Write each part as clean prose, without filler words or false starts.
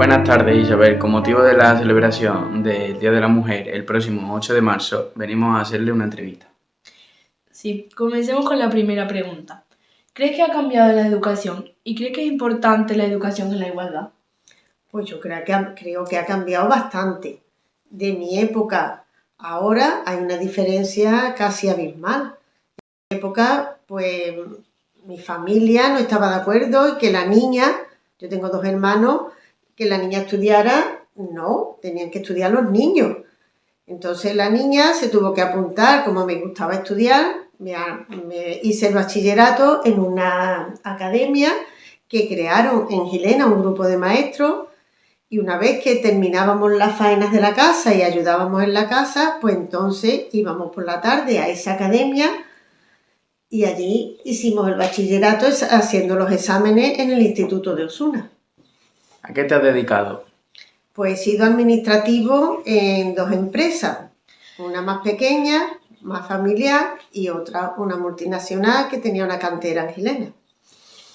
Buenas tardes, Isabel. Con motivo de la celebración del Día de la Mujer el próximo 8 de marzo, venimos a hacerle una entrevista. Sí, comencemos con la primera pregunta. ¿Crees que ha cambiado la educación y crees que es importante la educación en la igualdad? Pues yo creo que ha cambiado bastante. De mi época a ahora hay una diferencia casi abismal. En mi época, pues mi familia no estaba de acuerdo y que la niña, yo tengo 2 hermanos, que la niña estudiara, no, tenían que estudiar los niños. Entonces la niña se tuvo que apuntar, como me gustaba estudiar, me hice el bachillerato en una academia que crearon en Gilena un grupo de maestros. Y una vez que terminábamos las faenas de la casa y ayudábamos en la casa, pues entonces íbamos por la tarde a esa academia y allí hicimos el bachillerato haciendo los exámenes en el Instituto de Osuna. ¿A qué te has dedicado? Pues he sido administrativo en 2 empresas, una más pequeña, más familiar y otra, una multinacional que tenía una cantera en Gilena.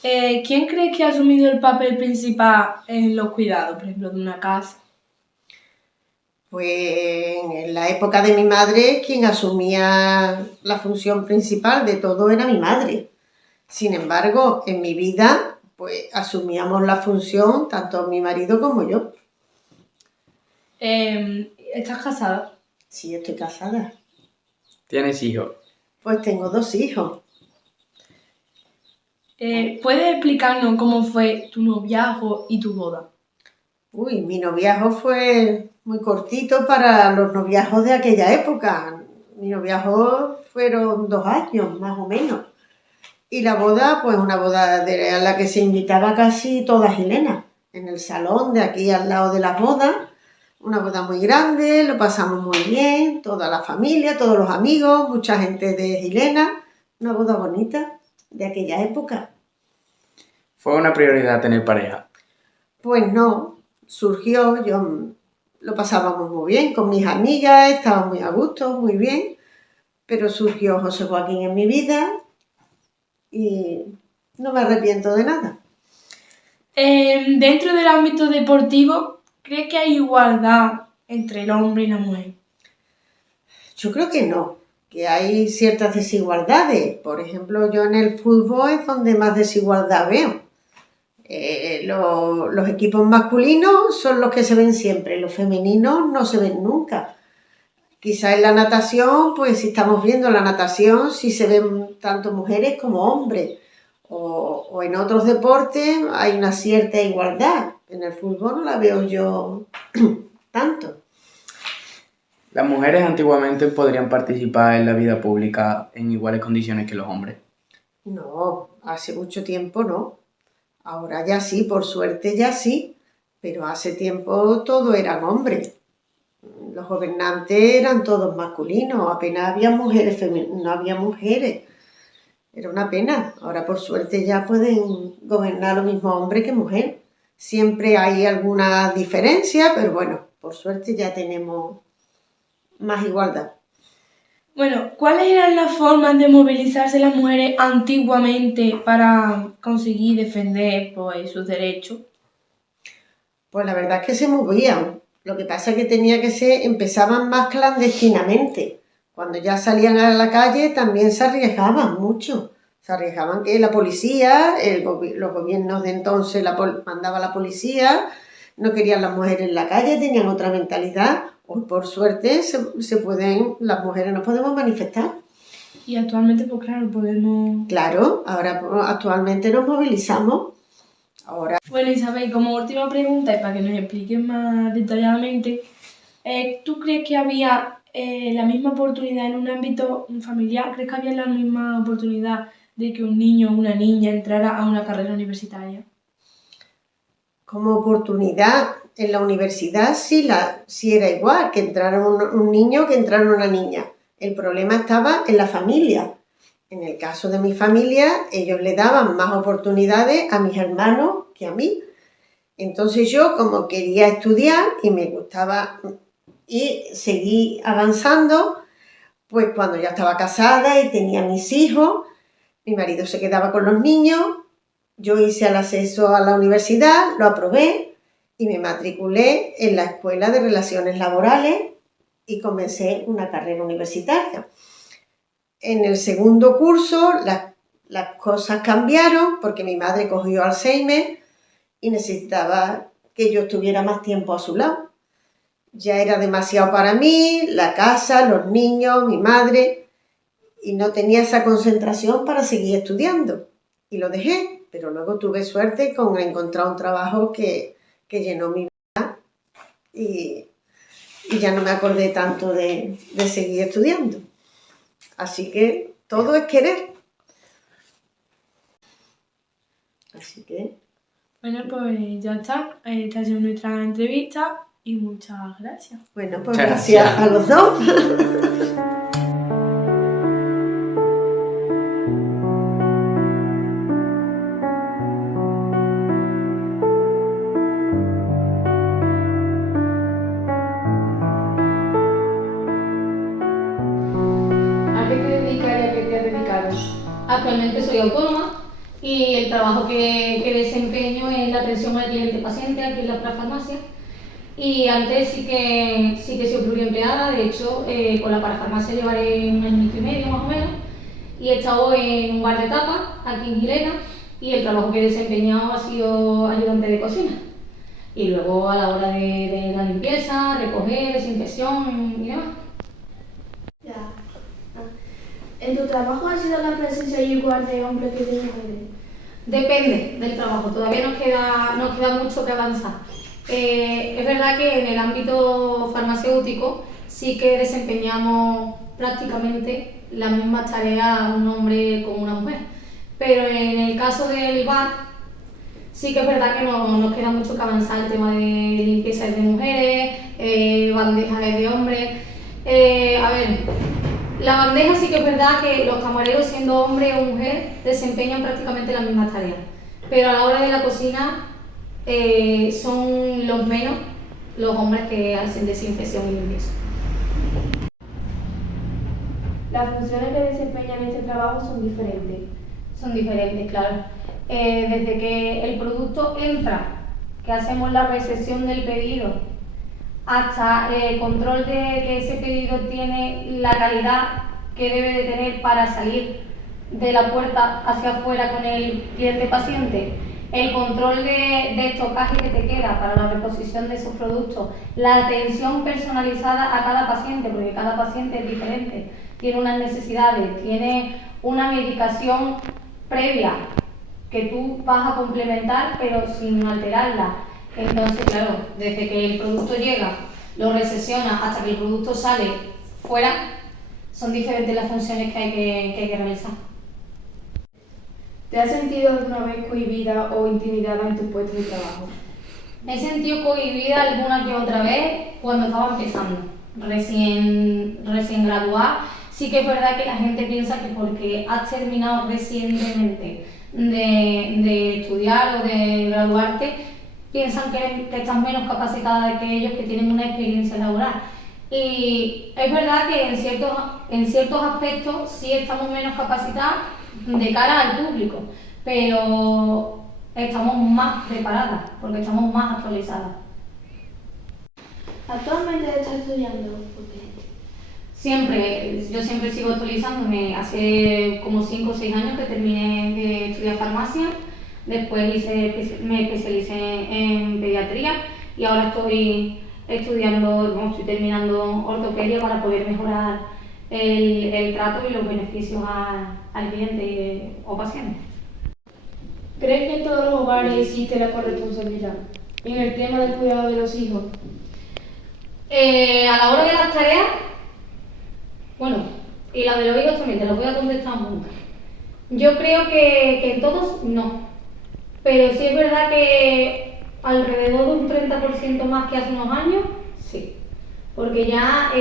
¿Quién crees que ha asumido el papel principal en los cuidados, por ejemplo, de una casa? Pues en la época de mi madre, quien asumía la función principal de todo era mi madre. Sin embargo, en mi vida, pues asumíamos la función tanto mi marido como yo. ¿Estás casada? Sí, estoy casada. ¿Tienes hijos? Pues tengo 2 hijos. ¿Puedes explicarnos cómo fue tu noviazgo y tu boda? Mi noviazgo fue muy cortito para los noviazgos de aquella época. Mi noviazgo fueron 2 años, más o menos. Y la boda, pues una boda a la que se invitaba casi toda Gilena, en el salón de aquí al lado de las bodas. Una boda muy grande, lo pasamos muy bien, toda la familia, todos los amigos, mucha gente de Gilena. Una boda bonita de aquella época. ¿Fue una prioridad tener pareja? Pues no, surgió, lo pasábamos muy bien con mis amigas, estaba muy a gusto, muy bien, pero surgió José Joaquín en mi vida y no me arrepiento de nada. Dentro del ámbito deportivo, ¿crees que hay igualdad entre el hombre y la mujer? Yo creo que no, que hay ciertas desigualdades. Por ejemplo, yo en el fútbol es donde más desigualdad veo. Los equipos masculinos son los que se ven siempre, los femeninos no se ven nunca. Quizá en la natación, pues si estamos viendo la natación, sí se ven tanto mujeres como hombres. O en otros deportes hay una cierta igualdad. En el fútbol no la veo yo tanto. ¿Las mujeres antiguamente podrían participar en la vida pública en iguales condiciones que los hombres? No, hace mucho tiempo no. Ahora ya sí, por suerte ya sí, pero hace tiempo todos eran hombres. Los gobernantes eran todos masculinos, apenas había mujeres no había mujeres. Era una pena. Ahora por suerte ya pueden gobernar lo mismo hombre que mujer. Siempre hay alguna diferencia, pero bueno, por suerte ya tenemos más igualdad. Bueno, ¿cuáles eran las formas de movilizarse las mujeres antiguamente para conseguir defender pues, sus derechos? Pues la verdad es que se movían. Lo que pasa es que tenía que ser, empezaban más clandestinamente. Cuando ya salían a la calle también se arriesgaban mucho. Se arriesgaban que la policía, los gobiernos de entonces mandaba la policía, no querían las mujeres en la calle, tenían otra mentalidad. Hoy por suerte las mujeres nos podemos manifestar. Y actualmente, pues claro, podemos... Claro, ahora actualmente nos movilizamos. Ahora. Bueno, Isabel, como última pregunta y para que nos expliques más detalladamente, ¿tú crees que había la misma oportunidad en un ámbito familiar? ¿Crees que había la misma oportunidad de que un niño o una niña entrara a una carrera universitaria? Como oportunidad en la universidad sí era igual que entrara un niño que entrara una niña. El problema estaba en la familia. En el caso de mi familia, ellos le daban más oportunidades a mis hermanos que a mí. Entonces yo, como quería estudiar y me gustaba y seguí avanzando, pues cuando ya estaba casada y tenía mis hijos, mi marido se quedaba con los niños, yo hice el acceso a la universidad, lo aprobé y me matriculé en la Escuela de Relaciones Laborales y comencé una carrera universitaria. En el segundo curso las cosas cambiaron porque mi madre cogió Alzheimer y necesitaba que yo estuviera más tiempo a su lado. Ya era demasiado para mí, la casa, los niños, mi madre, y no tenía esa concentración para seguir estudiando. Y lo dejé, pero luego tuve suerte con encontrar un trabajo que llenó mi vida y ya no me acordé tanto de seguir estudiando. Así que todo es querer. Así que... Bueno, pues ya está. Esta ha sido nuestra entrevista y muchas gracias. Bueno, pues Muchas gracias gracias a los dos. ¿A qué te dedicas y a qué te has dedicado? Actualmente soy autónoma y el trabajo que desempeño es la atención al cliente-paciente aquí en la farmacia. Y antes sí que he sido pluriempleada, de hecho con la parafarmacia llevaré un año y medio más o menos, y he estado en un bar de tapas aquí en Girena y el trabajo que he desempeñado ha sido ayudante de cocina. Y luego a la hora de la limpieza, recoger, desinfección y demás. Ya. ¿En tu trabajo ha sido la presencia igual de hombres que de mujeres? Depende del trabajo, todavía nos queda mucho que avanzar. Es verdad que en el ámbito farmacéutico sí que desempeñamos prácticamente las mismas tareas un hombre como una mujer, pero en el caso del bar sí que es verdad que nos queda mucho que avanzar. El tema de limpieza es de mujeres, bandejas es de hombres. A ver, la bandeja sí que es verdad que los camareros, siendo hombre o mujer, desempeñan prácticamente las mismas tareas, pero a la hora de la cocina son los menos los hombres que hacen desinfección y limpieza. Las funciones que desempeñan en este trabajo son diferentes. Son diferentes, claro. Desde que el producto entra, que hacemos la recepción del pedido, hasta el control de que ese pedido tiene la calidad que debe de tener para salir de la puerta hacia afuera con el cliente paciente, el control de estocaje que te queda para la reposición de esos productos, la atención personalizada a cada paciente, porque cada paciente es diferente, tiene unas necesidades, tiene una medicación previa que tú vas a complementar pero sin alterarla. Entonces, claro, desde que el producto llega, lo recepciona hasta que el producto sale fuera, son diferentes las funciones que hay que realizar. ¿Te has sentido alguna vez cohibida o intimidada en tu puesto de trabajo? Me he sentido cohibida alguna que otra vez cuando estaba empezando, recién graduada. Sí que es verdad que la gente piensa que porque has terminado recientemente de estudiar o de graduarte, piensan que estás menos capacitada que ellos que tienen una experiencia laboral. Y es verdad que en ciertos aspectos sí estamos menos capacitadas de cara al público, pero estamos más preparadas porque estamos más actualizadas. ¿Actualmente estás estudiando? ¿Por qué? Yo siempre sigo actualizándome. Hace como 5 o 6 años que terminé de estudiar farmacia, después me especialicé en pediatría y ahora estoy estoy terminando ortopedia para poder mejorar el trato y los beneficios al cliente o paciente. ¿Crees que en todos los hogares existe la corresponsabilidad en el tema del cuidado de los hijos? A la hora de las tareas, bueno, y la de los hijos también, te lo voy a contestar juntas. Yo creo que en todos no, pero sí es verdad que alrededor de un 30% más que hace unos años, sí. Porque ya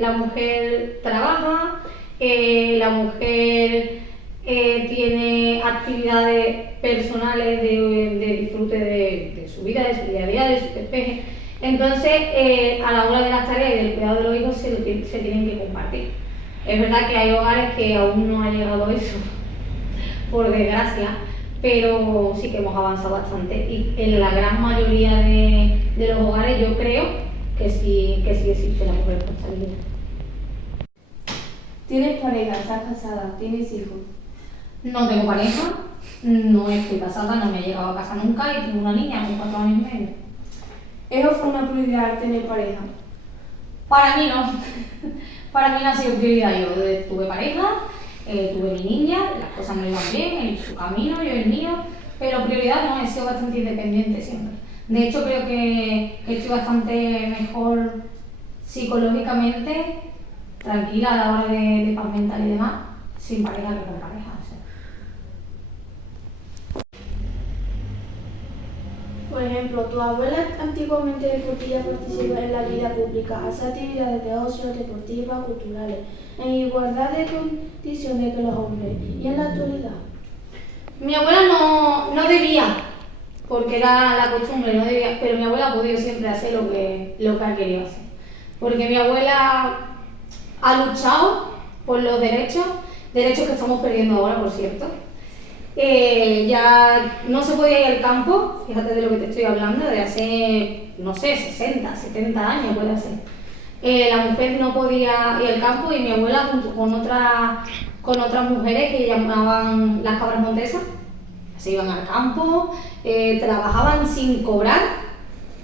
la mujer trabaja, la mujer tiene actividades personales de disfrute de su vida, de su día a día, de su despeje. Entonces, a la hora de las tareas y del cuidado de los hijos se tienen que compartir. Es verdad que hay hogares que aún no ha llegado eso, por desgracia, pero sí que hemos avanzado bastante y en la gran mayoría de los hogares yo creo que sí existe la corresponsabilidad. ¿Tienes pareja? ¿Estás casada? ¿Tienes hijos? No tengo pareja, no estoy casada, no me he llegado a casa nunca y tengo una niña con 4 años y medio. ¿Eso fue una prioridad tener pareja? Para mí no, para mí no ha sido prioridad. Yo tuve pareja, tuve mi niña, las cosas me iban bien, en su camino, yo el mío, pero prioridad no, he sido bastante independiente siempre. De hecho creo que estoy bastante mejor psicológicamente, tranquila a la hora de paz mental y demás, sin pareja que con pareja. Por ejemplo, tu abuela antiguamente de Portilla participa en la vida pública, hace actividades de ocio, deportivas, culturales, en igualdad de condiciones que los hombres. ¿Y en la actualidad? Mi abuela no debía, porque era la costumbre, no debía, pero mi abuela ha podido siempre hacer lo que ha querido hacer. Porque mi abuela ha luchado por los derechos que estamos perdiendo ahora, por cierto. Ya no se podía ir al campo, fíjate de lo que te estoy hablando, de hace, no sé, 60, 70 años puede ser. La mujer no podía ir al campo y mi abuela junto con otras mujeres que llamaban las cabras montesas, se iban al campo, trabajaban sin cobrar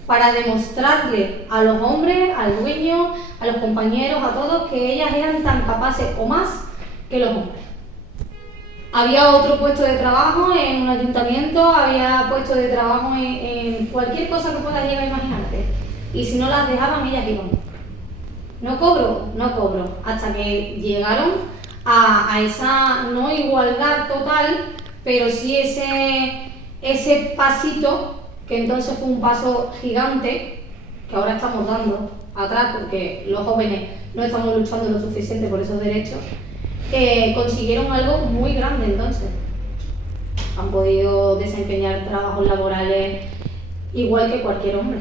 para demostrarle a los hombres, al dueño, a los compañeros, a todos, que ellas eran tan capaces o más que los hombres. Había otro puesto de trabajo en un ayuntamiento, había puesto de trabajo en cualquier cosa que puedas llegar a imaginarte. Y si no las dejaban, ellas iban. No cobro. Hasta que llegaron a esa no igualdad total, pero sí ese pasito, que entonces fue un paso gigante, que ahora estamos dando atrás porque los jóvenes no estamos luchando lo suficiente por esos derechos. Consiguieron algo muy grande entonces. Han podido desempeñar trabajos laborales igual que cualquier hombre.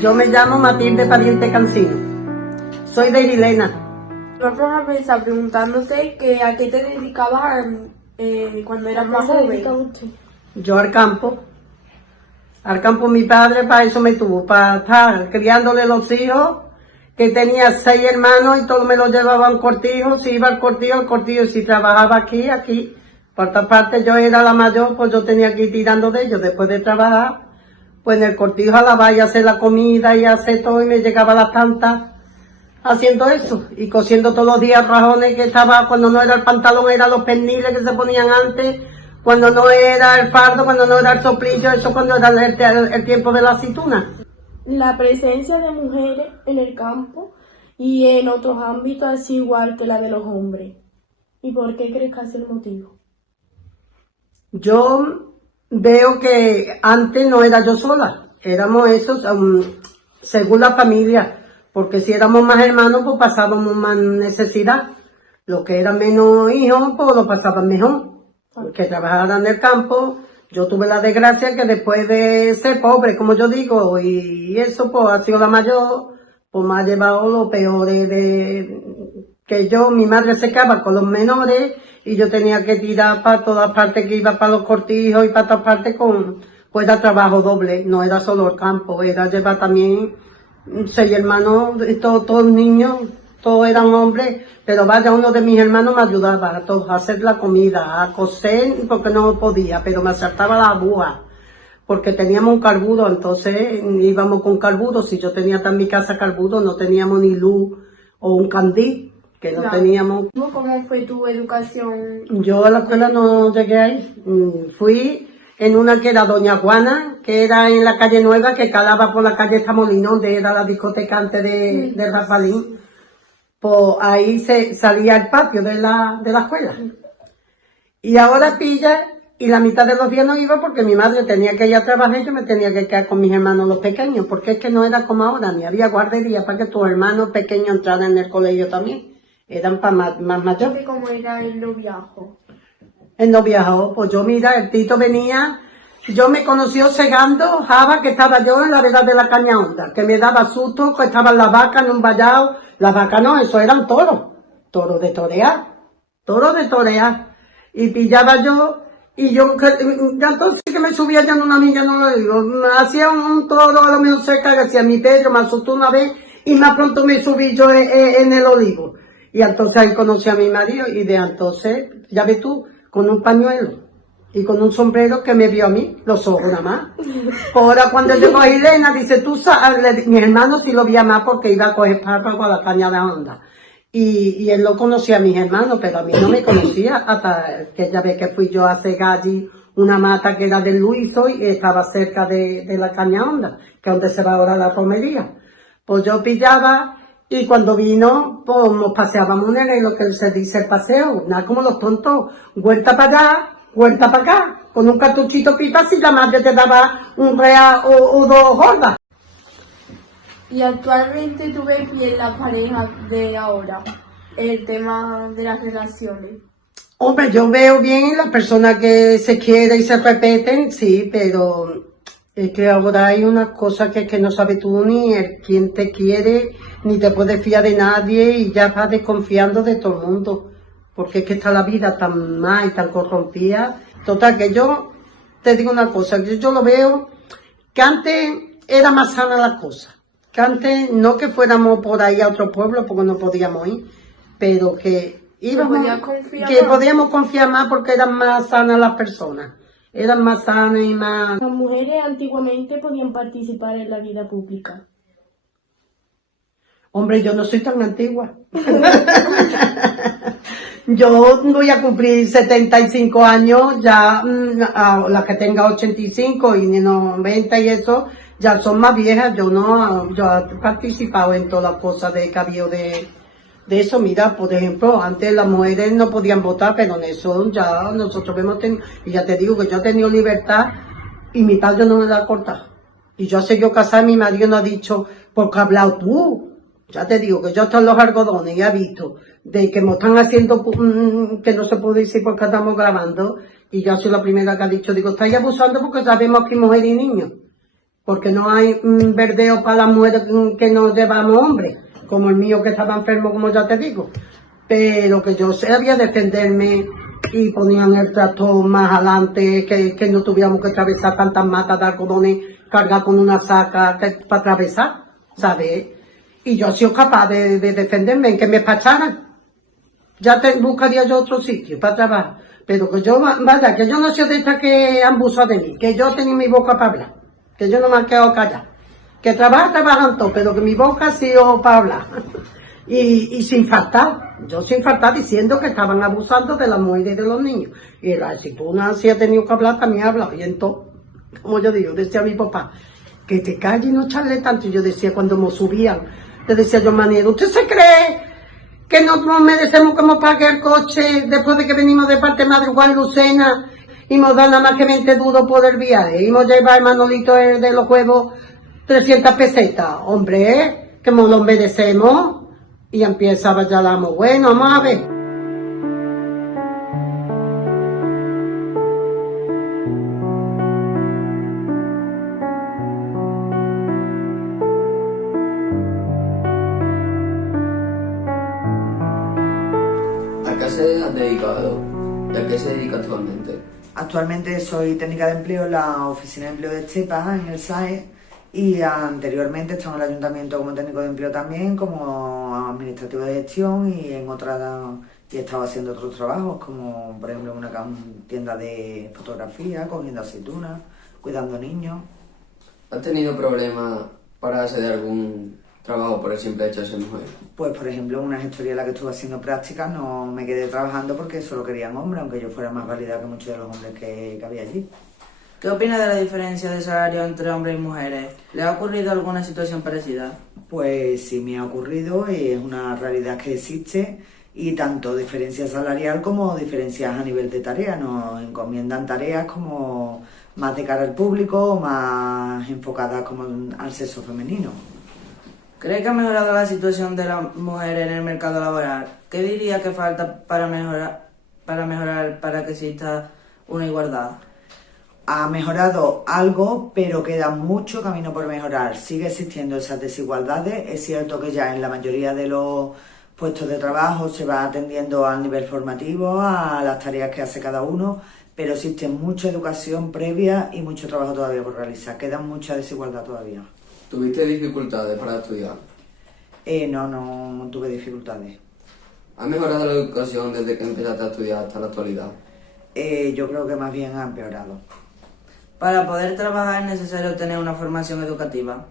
Yo me llamo Matilde Pariente Cancino. Soy de Irilena. Vamos a empezar preguntándote que a qué te dedicabas cuando eras más joven. Yo al campo. Al campo mi padre para eso me tuvo, para estar criándole los hijos, que tenía 6 hermanos y todos me los llevaban cortijos, si iba al cortijo, si trabajaba aquí. Por otra parte yo era la mayor, pues yo tenía que ir tirando de ellos después de trabajar, pues en el cortijo a lavar y hacer la comida y hacer todo y me llegaba a las tantas haciendo eso y cosiendo todos los días rajones que estaba, cuando no era el pantalón, eran los perniles que se ponían antes, cuando no era el fardo, cuando no era el soplillo, eso cuando era el tiempo de la aceituna. La presencia de mujeres en el campo y en otros ámbitos es igual que la de los hombres. ¿Y por qué crees que es el motivo? Yo veo que antes no era yo sola, éramos esos, según la familia. Porque si éramos más hermanos, pues pasábamos más necesidad. Los que eran menos hijos, pues lo pasaban mejor. Porque trabajaban en el campo. Yo tuve la desgracia que después de ser pobre, como yo digo, y eso, pues ha sido la mayor, pues me ha llevado lo peor que yo. Mi madre se quedaba con los menores y yo tenía que tirar para todas partes, que iba para los cortijos y para todas partes pues era trabajo doble. No era solo el campo, era llevar también 6 hermanos, todos niños, todos eran hombres, pero vaya, uno de mis hermanos me ayudaba a todos a hacer la comida, a coser, porque no podía, pero me asaltaba la aguja, porque teníamos un carburo, entonces íbamos con carburo. Si yo tenía en mi casa carburo, no teníamos ni luz o un candil, que no teníamos. ¿Cómo fue tu educación? Yo a la escuela no llegué ahí, fui en una que era Doña Juana, que era en la calle Nueva, que calaba por la calle Estamolino, donde era la discoteca antes de Rafaelín. Pues ahí salía el patio de la escuela. Y ahora pilla, y la mitad de los días no iba porque mi madre tenía que ir a trabajar y yo me tenía que quedar con mis hermanos los pequeños, porque es que no era como ahora, ni había guardería para que tus hermanos pequeños entraran en el colegio también. Eran para más mayores. ¿Cómo era en los viajes? Él no viajó. Pues yo, mira, el Tito venía, yo me conoció segando java, que estaba yo en la veda de la Caña Honda, que me daba susto, que estaban las vacas en un vallado. Las vacas no, eso eran toros de torear, y pillaba yo, y yo, ya entonces que me subía ya en una milla, no lo digo, me hacía un toro a lo menos cerca, que hacía mi Pedro, me asustó una vez, y más pronto me subí yo en el olivo, y entonces ahí conocí a mi marido, y de entonces, ya ves tú, con un pañuelo, y con un sombrero que me vio a mí, los ojos nada más. Ahora cuando llegó a Irena, dice, tú sabes, mi hermano sí lo veía más porque iba a coger párpago a la Caña de Honda. Y él lo conocía a mis hermanos, pero a mí no me conocía hasta que ya ve que fui yo a cegar allí una mata que era del Luiso y estaba cerca de la Caña Honda, que es donde se va ahora la romería. Pues yo pillaba y cuando vino, pues nos paseábamos en lo que se dice el paseo, nada como los tontos, vuelta para allá, vuelta para acá, con un cartuchito pipa si la madre te daba un real o dos gordas. Y actualmente tú ves bien las parejas de ahora, el tema de las relaciones. Hombre, yo veo bien las personas que se quieren y se repiten, sí, pero es que ahora hay unas cosas que no sabes tú ni quién te quiere, ni te puedes fiar de nadie y ya vas desconfiando de todo el mundo. Porque es que está la vida tan mal y tan corrompida. Total, que yo te digo una cosa, yo lo veo que antes era más sana la cosa. Que antes, no que fuéramos por ahí a otro pueblo porque no podíamos ir, pero que íbamos, que podíamos confiar más porque eran más sanas las personas. Eran más sanas y más... Las mujeres antiguamente podían participar en la vida pública. Hombre, yo no soy tan antigua. Yo voy a cumplir 75 años, ya a la que tenga 85 y 90 y eso, ya son más viejas. Yo he participado en todas las cosas de cabello de eso. Mira, por ejemplo, antes las mujeres no podían votar, pero en eso ya nosotros hemos tenido, y ya te digo que yo he tenido libertad y mi padre no me la ha cortado. Y yo sé yo casar, mi marido no ha dicho, ¿por qué has hablado tú? Ya te digo que yo estoy en los algodones y he visto de que me están haciendo, que no se puede decir porque estamos grabando, y yo soy la primera que ha dicho, digo, estáis abusando porque sabemos que hay mujeres y niños, porque no hay verdeo para las mujeres que nos llevamos hombres, como el mío que estaba enfermo, como ya te digo, pero que yo sabía defenderme y ponían el tractor más adelante, que no tuviéramos que atravesar tantas matas de algodones, cargar con una saca para atravesar, ¿sabes? Y yo he sido capaz de defenderme, en que me despacharan. Ya buscaría yo otro sitio para trabajar. Pero que yo, vaya, que yo no soy de estas que han abusado de mí, que yo tenía mi boca para hablar, que yo no me he quedado callada. Que trabajan todos, pero que mi boca ha sido para hablar. Y sin faltar, yo sin faltar diciendo que estaban abusando de las mujeres y de los niños. Y la aceituna si ha tenido que hablar, también ha hablado. Y entonces, como yo digo, decía mi papá, que te calles y no charle tanto. Y yo decía, cuando me subían, le decía yo, Maniero, ¿usted se cree que no merecemos que nos pague el coche después de que venimos de parte de Madre Juan Lucena y nos dan nada más que 20 duros por el viaje? Y nos lleva el Manolito de los huevos 300 pesetas. Hombre, que nos lo merecemos. Y empieza ya la amo. Bueno, vamos a ver. ¿A qué se has dedicado? ¿Y a qué se dedica actualmente? Actualmente soy técnica de empleo en la Oficina de Empleo de Estepa, en el SAE, y anteriormente estaba en el Ayuntamiento como técnico de empleo también, como administrativo de gestión, y en y estaba haciendo otros trabajos, como por ejemplo en una tienda de fotografía, cogiendo aceitunas, cuidando niños. ¿Has tenido problemas para acceder a algún trabajo por el simple hecho de ser mujer? Pues por ejemplo en una gestoría en la que estuve haciendo prácticas no me quedé trabajando porque solo querían hombres, aunque yo fuera más válida que muchos de los hombres que había allí. ¿Qué opina de la diferencia de salario entre hombres y mujeres? ¿Le ha ocurrido alguna situación parecida? Pues sí me ha ocurrido y es una realidad que existe, y tanto diferencia salarial como diferencias a nivel de tarea. Nos encomiendan tareas como más de cara al público, más enfocadas como al sexo femenino. ¿Cree que ha mejorado la situación de las mujeres en el mercado laboral? ¿Qué diría que falta para para mejorar, para que exista una igualdad? Ha mejorado algo, pero queda mucho camino por mejorar. Sigue existiendo esas desigualdades. Es cierto que ya en la mayoría de los puestos de trabajo se va atendiendo al nivel formativo, a las tareas que hace cada uno, pero existe mucha educación previa y mucho trabajo todavía por realizar. Queda mucha desigualdad todavía. ¿Tuviste dificultades para estudiar? No tuve dificultades. ¿Ha mejorado la educación desde que empezaste a estudiar hasta la actualidad? Yo creo que más bien ha empeorado. Para poder trabajar es necesario tener una formación educativa.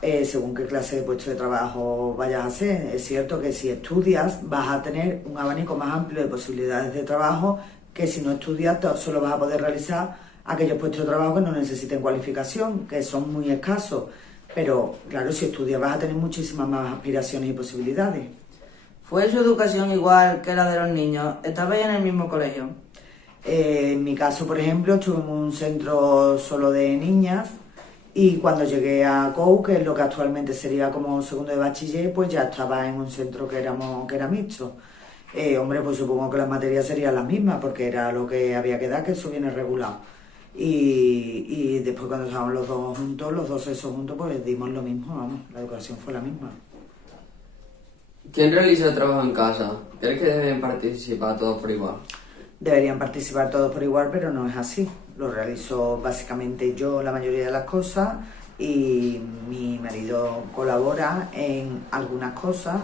Según qué clase de puesto de trabajo vayas a hacer. Es cierto que si estudias vas a tener un abanico más amplio de posibilidades de trabajo que si no estudias solo vas a poder realizar aquellos puestos de trabajo que no necesiten cualificación, que son muy escasos. Pero claro, si estudias vas a tener muchísimas más aspiraciones y posibilidades. ¿Fue su educación igual que la de los niños? ¿Estabais en el mismo colegio? En mi caso, por ejemplo, estuve en un centro solo de niñas y cuando llegué a COU, que es lo que actualmente sería como segundo de bachiller, pues ya estaba en un centro que era mixto. Hombre, pues supongo que las materias serían las mismas porque era lo que había que dar, que eso viene regulado. Y después cuando estábamos los dos juntos, los dos sexos juntos, pues dimos lo mismo, vamos, la educación fue la misma. ¿Quién realiza el trabajo en casa? ¿Crees que deben participar todos por igual? Deberían participar todos por igual, pero no es así. Lo realizo básicamente yo la mayoría de las cosas y mi marido colabora en algunas cosas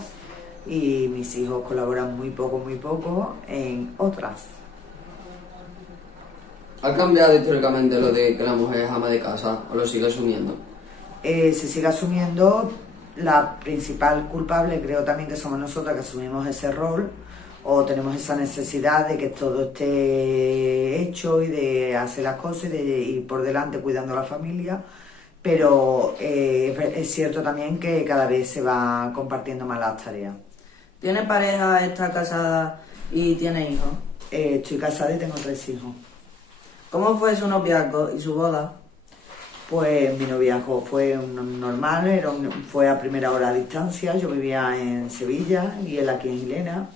y mis hijos colaboran muy poco en otras. ¿Ha cambiado históricamente lo de que la mujer es ama de casa o lo sigue asumiendo? Se sigue asumiendo. La principal culpable creo también que somos nosotras que asumimos ese rol o tenemos esa necesidad de que todo esté hecho y de hacer las cosas y de ir por delante cuidando a la familia, pero es cierto también que cada vez se va compartiendo más las tareas. ¿Tiene pareja, está casada y tiene hijos? Estoy casada y tengo 3 hijos. ¿Cómo fue su noviazgo y su boda? Pues mi noviazgo fue normal, fue a primera hora a distancia. Yo vivía en Sevilla y él aquí en Gilena.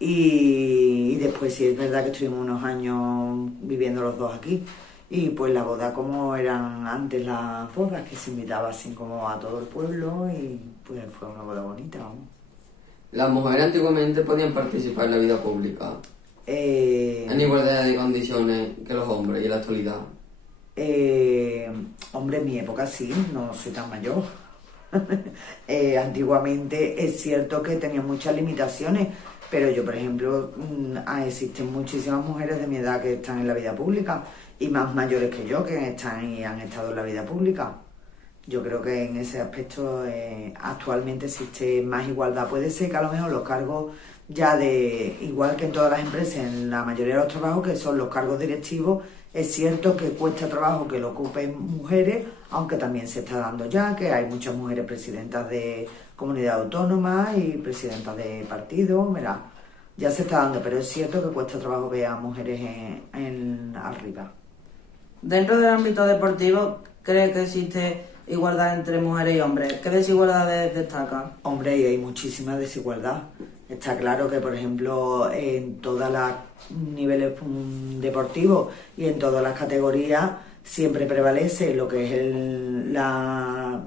Y después sí es verdad que estuvimos unos años viviendo los dos aquí. Y pues la boda como eran antes las bodas, que se invitaba así como a todo el pueblo y pues fue una boda bonita, vamos. ¿Las mujeres antiguamente podían participar en la vida pública? ¿En igualdad de condiciones que los hombres y en la actualidad? Hombre, en mi época sí, no soy tan mayor. Antiguamente es cierto que tenía muchas limitaciones, pero yo, por ejemplo, existen muchísimas mujeres de mi edad que están en la vida pública y más mayores que yo que están y han estado en la vida pública. Yo creo que en ese aspecto actualmente existe más igualdad. Puede ser que a lo mejor los cargos ya igual que en todas las empresas, en la mayoría de los trabajos, que son los cargos directivos, es cierto que cuesta trabajo que lo ocupen mujeres, aunque también se está dando ya, que hay muchas mujeres presidentas de comunidad autónoma y presidentas de partidos, ¿verdad? Ya se está dando, pero es cierto que cuesta trabajo ver a mujeres arriba. Dentro del ámbito deportivo, ¿cree que existe igualdad entre mujeres y hombres? ¿Qué desigualdades destacan? Hombre, y hay muchísima desigualdad. Está claro que, por ejemplo, en todos los niveles deportivos y en todas las categorías siempre prevalece lo que es el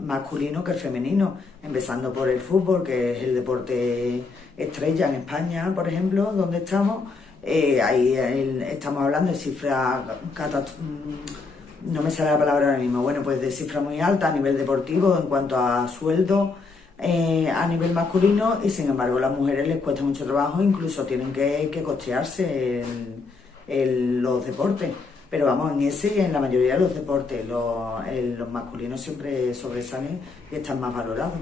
masculino que el femenino, empezando por el fútbol, que es el deporte estrella en España, por ejemplo, donde estamos. Ahí estamos hablando de cifras, no me sale la palabra ahora mismo, bueno, pues de cifras muy altas a nivel deportivo en cuanto a sueldo. A nivel masculino y sin embargo a las mujeres les cuesta mucho trabajo, incluso tienen que costearse los deportes, pero vamos, en ese y en la mayoría de los deportes los masculinos siempre sobresalen y están más valorados.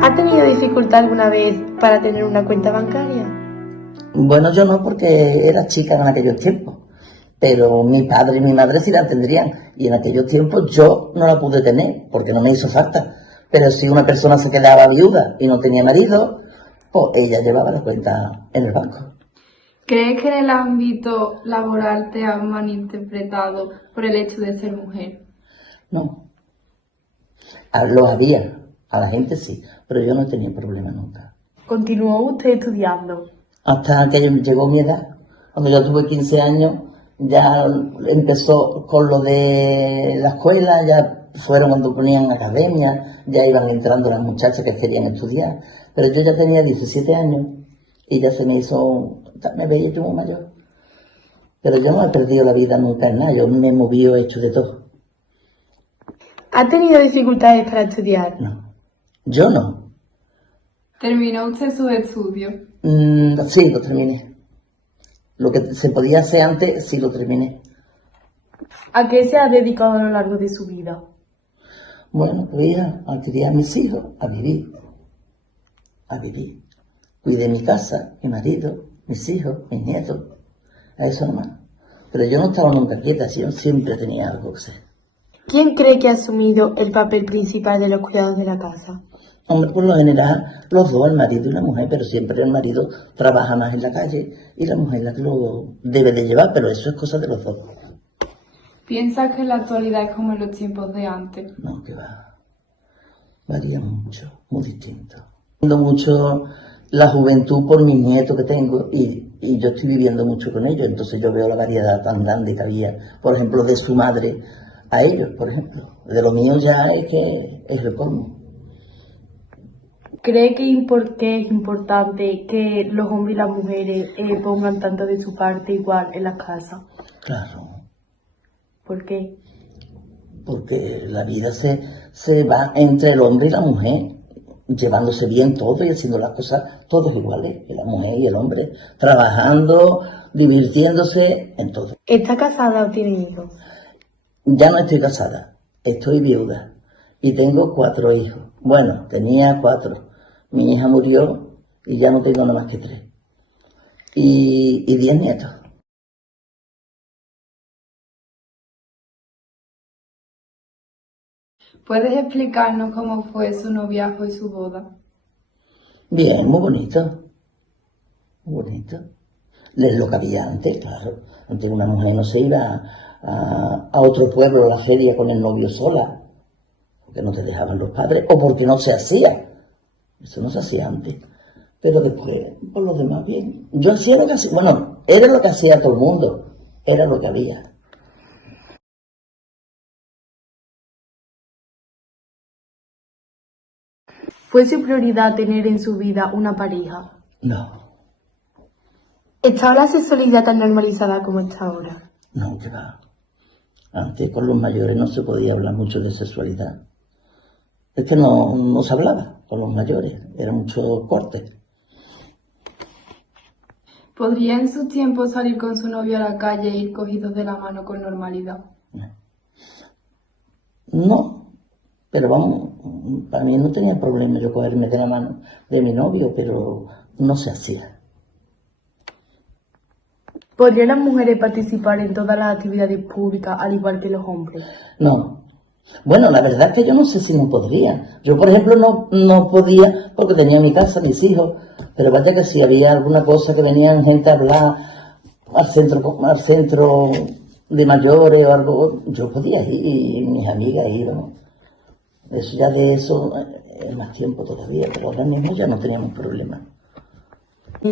¿Ha tenido dificultad alguna vez para tener una cuenta bancaria? Bueno, yo no, porque era chica en aquellos tiempos, pero mi padre y mi madre sí la tendrían, y en aquellos tiempos yo no la pude tener, porque no me hizo falta. Pero si una persona se quedaba viuda y no tenía marido, pues ella llevaba la cuenta en el banco. ¿Crees que en el ámbito laboral te han malinterpretado por el hecho de ser mujer? No. Lo había, a la gente sí, pero yo no he tenido problema nunca. ¿Continuó usted estudiando? Hasta que llegó mi edad. Cuando yo tuve 15 años, ya empezó con lo de la escuela, ya fueron cuando ponían academia, ya iban entrando las muchachas que querían estudiar. Pero yo ya tenía 17 años y ya se me hizo, me veía yo muy mayor. Pero yo no he perdido la vida nunca en nada, yo me he movido, he hecho de todo. ¿Ha tenido dificultades para estudiar? No, yo no. ¿Terminó usted sus estudios? Sí, lo terminé. Lo que se podía hacer antes, sí lo terminé. ¿A qué se ha dedicado a lo largo de su vida? Bueno, pues a criar a mis hijos, a vivir. Cuidé mi casa, mi marido, mis hijos, mis nietos, a eso nomás. Pero yo no estaba nunca quieta, yo siempre tenía algo que hacer. ¿Quién cree que ha asumido el papel principal de los cuidados de la casa? Hombre, por lo general, los dos, el marido y la mujer, pero siempre el marido trabaja más en la calle y la mujer la que lo debe de llevar, pero eso es cosa de los dos. ¿Piensa que la actualidad es como en los tiempos de antes? No, que va. Varía mucho, muy distinto. Viendo mucho la juventud por mis nietos que tengo y yo estoy viviendo mucho con ellos, entonces yo veo la variedad tan grande que había, por ejemplo, de su madre a ellos, por ejemplo. De lo mío ya es que es el colmo. ¿Cree que es importante que los hombres y las mujeres pongan tanto de su parte igual en las casas? Claro. ¿Por qué? Porque la vida se va entre el hombre y la mujer, llevándose bien todo y haciendo las cosas todos iguales, la mujer y el hombre, trabajando, divirtiéndose en todo. ¿Está casada o tiene hijos? Ya no estoy casada, estoy viuda y tengo 4 hijos. Bueno, tenía 4. Mi hija murió y ya no tengo nada más que 3. Y 10 nietos. ¿Puedes explicarnos cómo fue su noviazgo y su boda? Bien, muy bonito. Muy bonito. Es lo que había antes, claro. Antes una mujer no se iba a otro pueblo a la feria con el novio sola, porque no te dejaban los padres, o porque no se hacía. Eso no se hacía antes. Pero después, por lo demás, bien. Yo hacía lo que hacía, bueno, era lo que hacía todo el mundo, era lo que había. ¿Fue su prioridad tener en su vida una pareja? No. ¿Estaba la sexualidad tan normalizada como está ahora? No, que va. Antes con los mayores no se podía hablar mucho de sexualidad. Es que no se hablaba con los mayores, era mucho corte. ¿Podría en sus tiempos salir con su novio a la calle e ir cogidos de la mano con normalidad? No, pero vamos, para mí no tenía problema yo cogerme de la mano de mi novio, pero no se hacía. ¿Podrían las mujeres participar en todas las actividades públicas al igual que los hombres? No. Bueno, la verdad es que yo no sé si no podría. Yo, por ejemplo, no podía porque tenía mi casa, mis hijos, pero vaya que si había alguna cosa que venían gente a hablar al centro de mayores o algo, yo podía ir y mis amigas iban. Eso ya de eso es más tiempo todavía, pero ahora mismo ya no teníamos problema.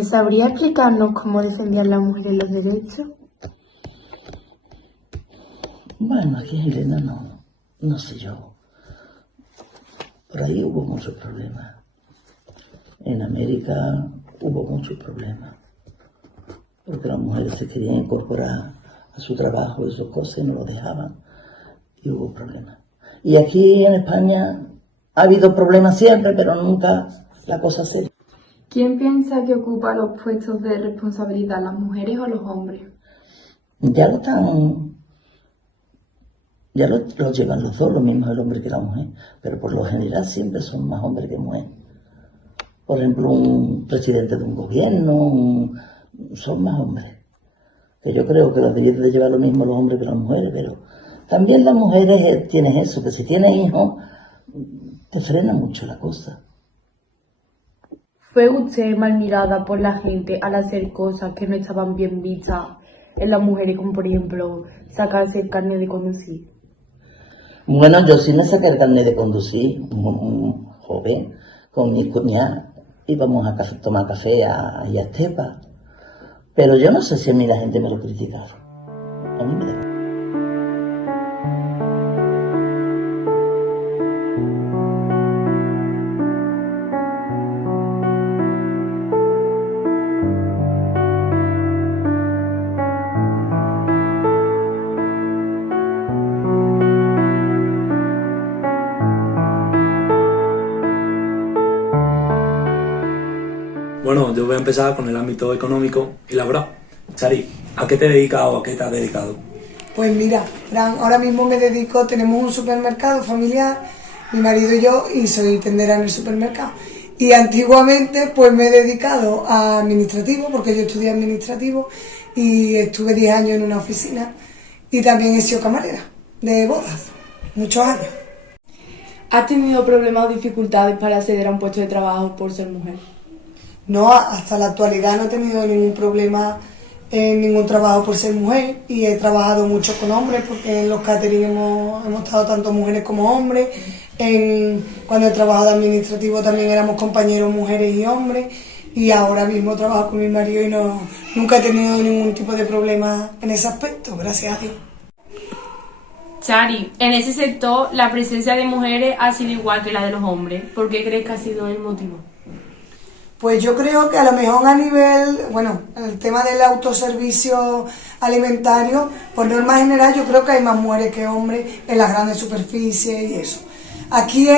¿Sabría explicarnos cómo defendían las mujeres los derechos? Bueno, aquí en Elena no sé yo. Por ahí hubo muchos problemas. En América hubo muchos problemas. Porque las mujeres se querían incorporar a su trabajo y sus cosas y no lo dejaban. Y hubo problemas. Y aquí en España ha habido problemas siempre, pero nunca la cosa seria. ¿Quién piensa que ocupa los puestos de responsabilidad, las mujeres o los hombres? Ya lo llevan los dos, lo mismo el hombre que la mujer, pero por lo general siempre son más hombres que mujeres. Por ejemplo, un presidente de un gobierno, son más hombres. Que yo creo que los deberían de llevar lo mismo los hombres que las mujeres, pero también las mujeres tienen eso, que si tienes hijos, te frena mucho la cosa. ¿Fue usted mal mirada por la gente al hacer cosas que no estaban bien vistas en las mujeres, como por ejemplo sacarse el carnet de conducir? Bueno, yo sí me saqué el carnet de conducir, joven, con mis cuñadas. Íbamos a tomar café a Estepa. Pero yo no sé si a mí la gente me lo criticaron. A mí me da. Bueno, yo voy a empezar con el ámbito económico y laboral. Chari, ¿a qué te dedicas o a qué te has dedicado? Pues mira, Fran, ahora mismo tenemos un supermercado familiar, mi marido y yo, y soy tendera en el supermercado. Y antiguamente pues me he dedicado a administrativo, porque yo estudié administrativo y estuve 10 años en una oficina, y también he sido camarera de bodas, muchos años. ¿Has tenido problemas o dificultades para acceder a un puesto de trabajo por ser mujer? No, hasta la actualidad no he tenido ningún problema en ningún trabajo por ser mujer, y he trabajado mucho con hombres porque en los catering hemos estado tanto mujeres como hombres. Cuando he trabajado administrativo también éramos compañeros mujeres y hombres, y ahora mismo trabajo con mi marido y nunca he tenido ningún tipo de problema en ese aspecto, gracias a Dios. Chari, en ese sector la presencia de mujeres ha sido igual que la de los hombres. ¿Por qué crees que ha sido el motivo? Pues yo creo que a lo mejor a nivel, el tema del autoservicio alimentario, por norma general yo creo que hay más mujeres que hombres en las grandes superficies y eso. Aquí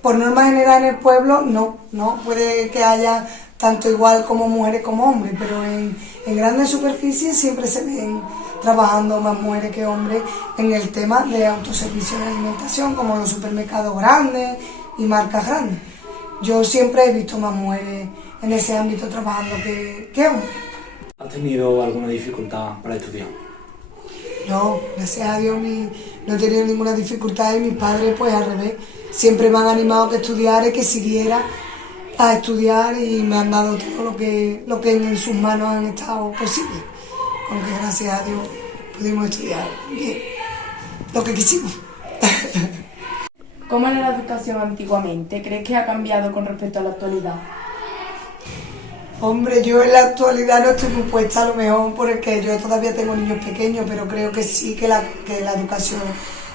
por norma general en el pueblo no puede que haya tanto igual como mujeres como hombres, pero en grandes superficies siempre se ven trabajando más mujeres que hombres en el tema de autoservicio de alimentación, como los supermercados grandes y marcas grandes. Yo siempre he visto más mujeres en ese ámbito trabajando que hombres. ¿Has tenido alguna dificultad para estudiar? No, gracias a Dios no he tenido ninguna dificultad, y mis padres pues al revés. Siempre me han animado a que estudiara y que siguiera a estudiar, y me han dado todo lo que en sus manos han estado posible. Con que gracias a Dios pudimos estudiar bien lo que quisimos. ¿Cómo era la educación antiguamente? ¿Crees que ha cambiado con respecto a la actualidad? Hombre, yo en la actualidad no estoy muy puesta, a lo mejor porque yo todavía tengo niños pequeños, pero creo que sí que la educación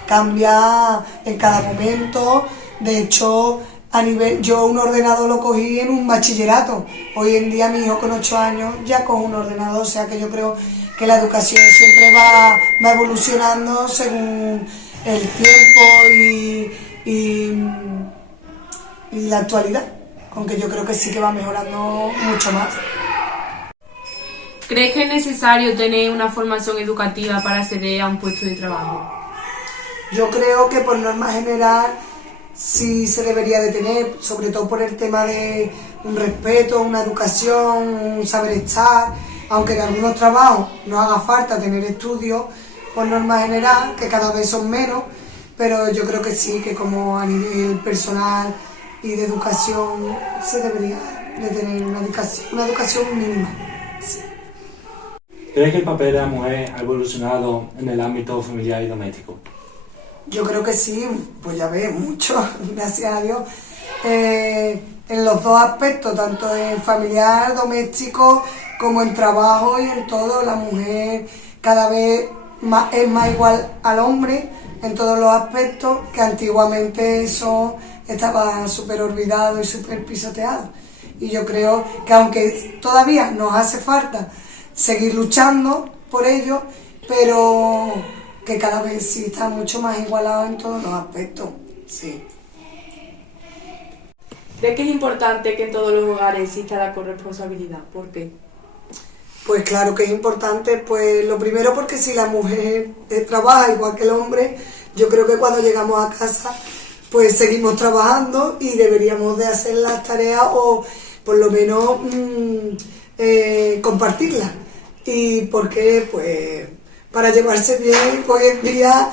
cambia en cada momento. De hecho, yo un ordenador lo cogí en un bachillerato. Hoy en día mi hijo con 8 años ya coge un ordenador, o sea que yo creo que la educación siempre va evolucionando según el tiempo y la actualidad, aunque yo creo que sí que va mejorando mucho más. ¿Crees que es necesario tener una formación educativa para acceder a un puesto de trabajo? Yo creo que por norma general sí se debería de tener, sobre todo por el tema de un respeto, una educación, un saber estar, aunque en algunos trabajos no haga falta tener estudios, por norma general, que cada vez son menos, pero yo creo que sí, que como a nivel personal y de educación se debería de tener una educación mínima. Sí. ¿Crees que el papel de la mujer ha evolucionado en el ámbito familiar y doméstico? Yo creo que sí, pues ya ves, mucho, gracias a Dios. En los dos aspectos, tanto en familiar, doméstico, como en trabajo y en todo, la mujer cada vez es más igual al hombre en todos los aspectos, que antiguamente eso estaba súper olvidado y súper pisoteado. Y yo creo que aunque todavía nos hace falta seguir luchando por ello, pero que cada vez sí está mucho más igualado en todos los aspectos, sí. ¿Crees que es importante que en todos los hogares exista la corresponsabilidad? ¿Por qué? Pues claro que es importante, pues lo primero porque si la mujer trabaja igual que el hombre, yo creo que cuando llegamos a casa pues seguimos trabajando y deberíamos de hacer las tareas o por lo menos compartirlas. ¿Y por qué? Pues para llevarse bien, hoy en día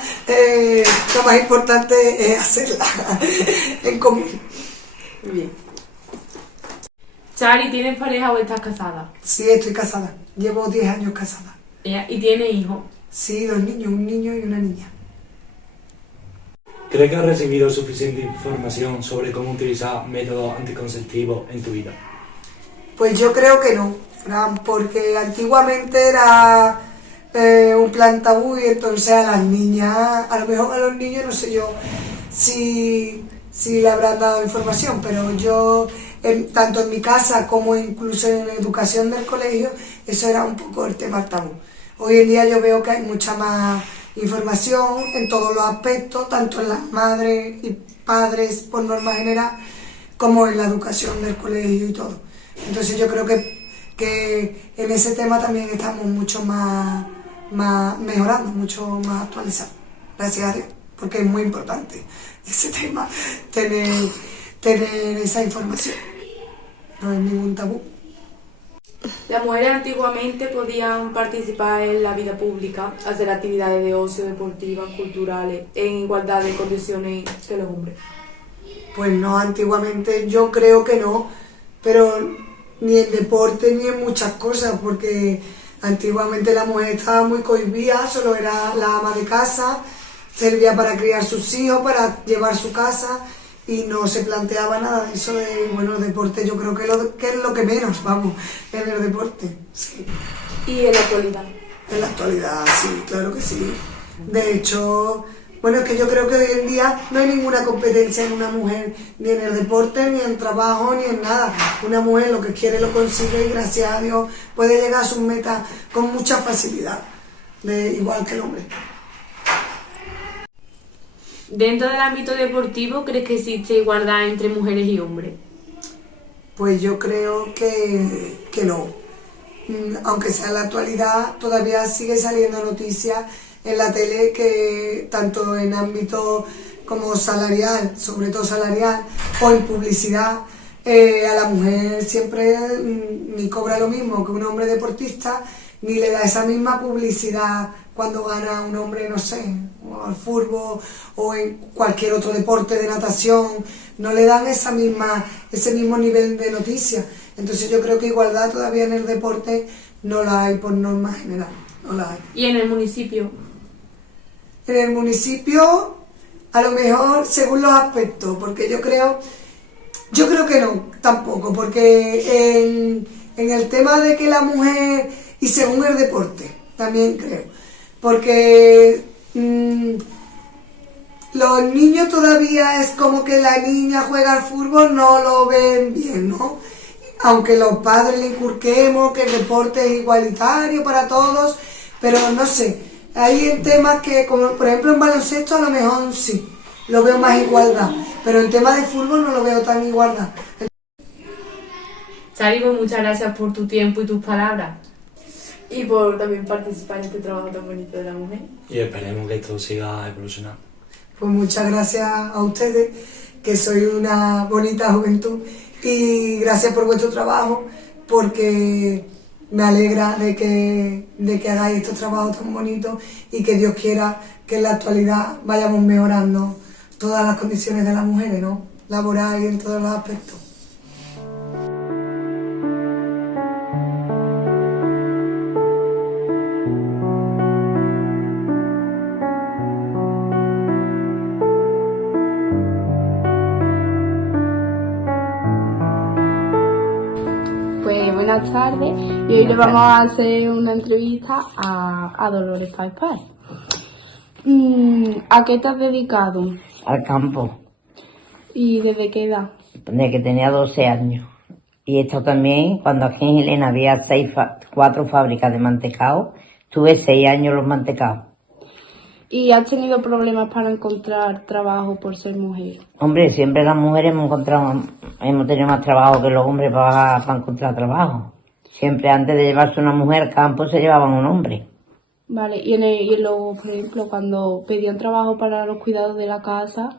lo más importante es hacerla en común. Muy bien. Chari, ¿tienes pareja o estás casada? Sí, estoy casada. Llevo 10 años casada. ¿Y tienes hijos? Sí, 2 niños, un niño y una niña. ¿Crees que has recibido suficiente información sobre cómo utilizar métodos anticonceptivos en tu vida? Pues yo creo que no, Fran, porque antiguamente era un plan tabú y entonces a las niñas, a lo mejor a los niños no sé yo si le habrán dado información, pero yo, tanto en mi casa como incluso en la educación del colegio, eso era un poco el tema tabú. Hoy en día yo veo que hay mucha más información en todos los aspectos, tanto en las madres y padres por norma general, como en la educación del colegio y todo. Entonces yo creo que en ese tema también estamos mucho más mejorando, mucho más actualizados, gracias a Dios, porque es muy importante ese tema, tener esa información, no hay ningún tabú. Las mujeres antiguamente podían participar en la vida pública, hacer actividades de ocio, deportivas, culturales, en igualdad de condiciones que los hombres. Pues no, antiguamente yo creo que no, pero ni en deporte ni en muchas cosas, porque antiguamente la mujer estaba muy cohibida, solo era la ama de casa, servía para criar sus hijos, para llevar su casa y no se planteaba nada de eso de, bueno, el deporte yo creo que es lo que menos, vamos, en el deporte, sí. ¿Y en la actualidad? En la actualidad, sí, claro que sí. De hecho, bueno, es que yo creo que hoy en día no hay ninguna competencia en una mujer, ni en el deporte, ni en trabajo, ni en nada. Una mujer lo que quiere lo consigue y gracias a Dios puede llegar a sus metas con mucha facilidad, igual que el hombre. Dentro del ámbito deportivo, ¿crees que existe igualdad entre mujeres y hombres? Pues yo creo que no. Aunque sea en la actualidad, todavía sigue saliendo noticias en la tele que tanto en ámbito como salarial, sobre todo salarial, o en publicidad, a la mujer siempre ni cobra lo mismo que un hombre deportista, ni le da esa misma publicidad cuando gana un hombre, no sé, o al fútbol o en cualquier otro deporte de natación, no le dan ese mismo nivel de noticias. Entonces yo creo que igualdad todavía en el deporte no la hay por norma general, no la hay. ¿Y en el municipio? En el municipio, a lo mejor según los aspectos, porque yo creo que no, tampoco, porque en el tema de que la mujer, y según el deporte, también creo, porque los niños todavía es como que la niña juega al fútbol, no lo ven bien, ¿no? Aunque los padres le inculquemos que el deporte es igualitario para todos, pero no sé, hay en temas que, como por ejemplo en baloncesto a lo mejor sí, lo veo más igualdad, pero en temas de fútbol no lo veo tan igualdad. Chari, pues muchas gracias por tu tiempo y tus palabras. Y por también participar en este trabajo tan bonito de la mujer. Y esperemos que esto siga evolucionando. Pues muchas gracias a ustedes, que soy una bonita juventud, y gracias por vuestro trabajo, porque me alegra de que hagáis estos trabajos tan bonitos y que Dios quiera que en la actualidad vayamos mejorando todas las condiciones de las mujeres, ¿no? Laboral y en todos los aspectos. Buenas tardes, y hoy le vamos a hacer una entrevista a Dolores Paipai. ¿A qué te has dedicado? Al campo, ¿Y desde qué edad? desde que tenía 12 años. Y esto también, cuando aquí en Helena había 4 fábricas de mantecao, tuve 6 años los mantecaos. ¿Y has tenido problemas para encontrar trabajo por ser mujer? Hombre, siempre las mujeres hemos tenido más trabajo que los hombres para encontrar trabajo. Siempre antes de llevarse una mujer al campo se llevaban un hombre. Vale, por ejemplo, cuando pedían trabajo para los cuidados de la casa,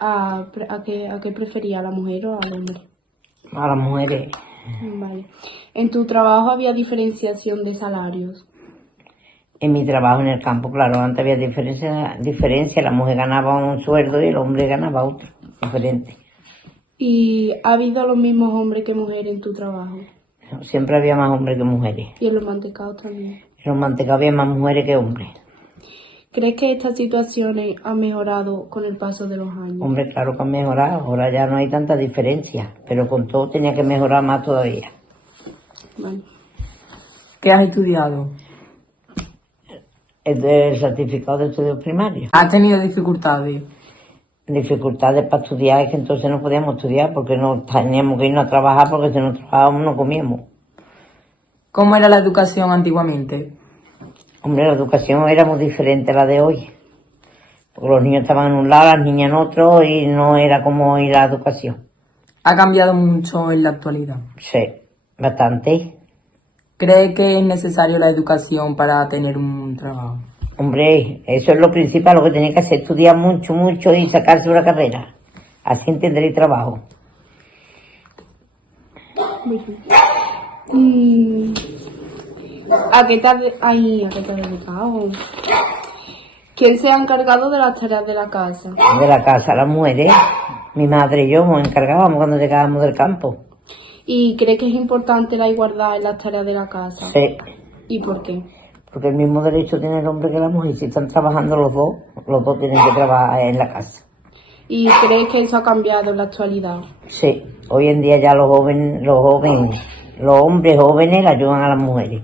¿a qué prefería, a la mujer o al hombre? A las mujeres. Vale. ¿En tu trabajo había diferenciación de salarios? En mi trabajo en el campo, claro, antes había diferencia, la mujer ganaba un sueldo y el hombre ganaba otro, diferente. ¿Y ha habido los mismos hombres que mujeres en tu trabajo? Siempre había más hombres que mujeres. ¿Y en los mantecados también? En los mantecados había más mujeres que hombres. ¿Crees que estas situaciones han mejorado con el paso de los años? Hombre, claro que han mejorado. Ahora ya no hay tanta diferencia, pero con todo tenía que mejorar más todavía. Vale. ¿Qué has estudiado? El certificado de estudios primarios. ¿Has tenido dificultades? Dificultades para estudiar, es que entonces no podíamos estudiar porque no teníamos que irnos a trabajar, porque si no trabajábamos no comíamos. ¿Cómo era la educación antiguamente? Hombre, la educación era muy diferente a la de hoy. Porque los niños estaban en un lado, las niñas en otro, y no era como hoy la educación. ¿Ha cambiado mucho en la actualidad? Sí, bastante. ¿Cree que es necesario la educación para tener un trabajo? Hombre, eso es lo principal, lo que tenía que hacer, estudiar mucho, mucho y sacarse una carrera. Así entenderéis trabajo. ¿A qué te has dedicado? ¿Quién se ha encargado de las tareas de la casa? De la casa, las mujeres. Mi madre y yo nos encargábamos cuando llegábamos del campo. ¿Y cree que es importante la igualdad en las tareas de la casa? Sí. ¿Y por qué? Porque el mismo derecho tiene el hombre que la mujer. Si están trabajando los dos tienen que trabajar en la casa. ¿Y crees que eso ha cambiado en la actualidad? Sí. Hoy en día ya los hombres jóvenes le ayudan a las mujeres.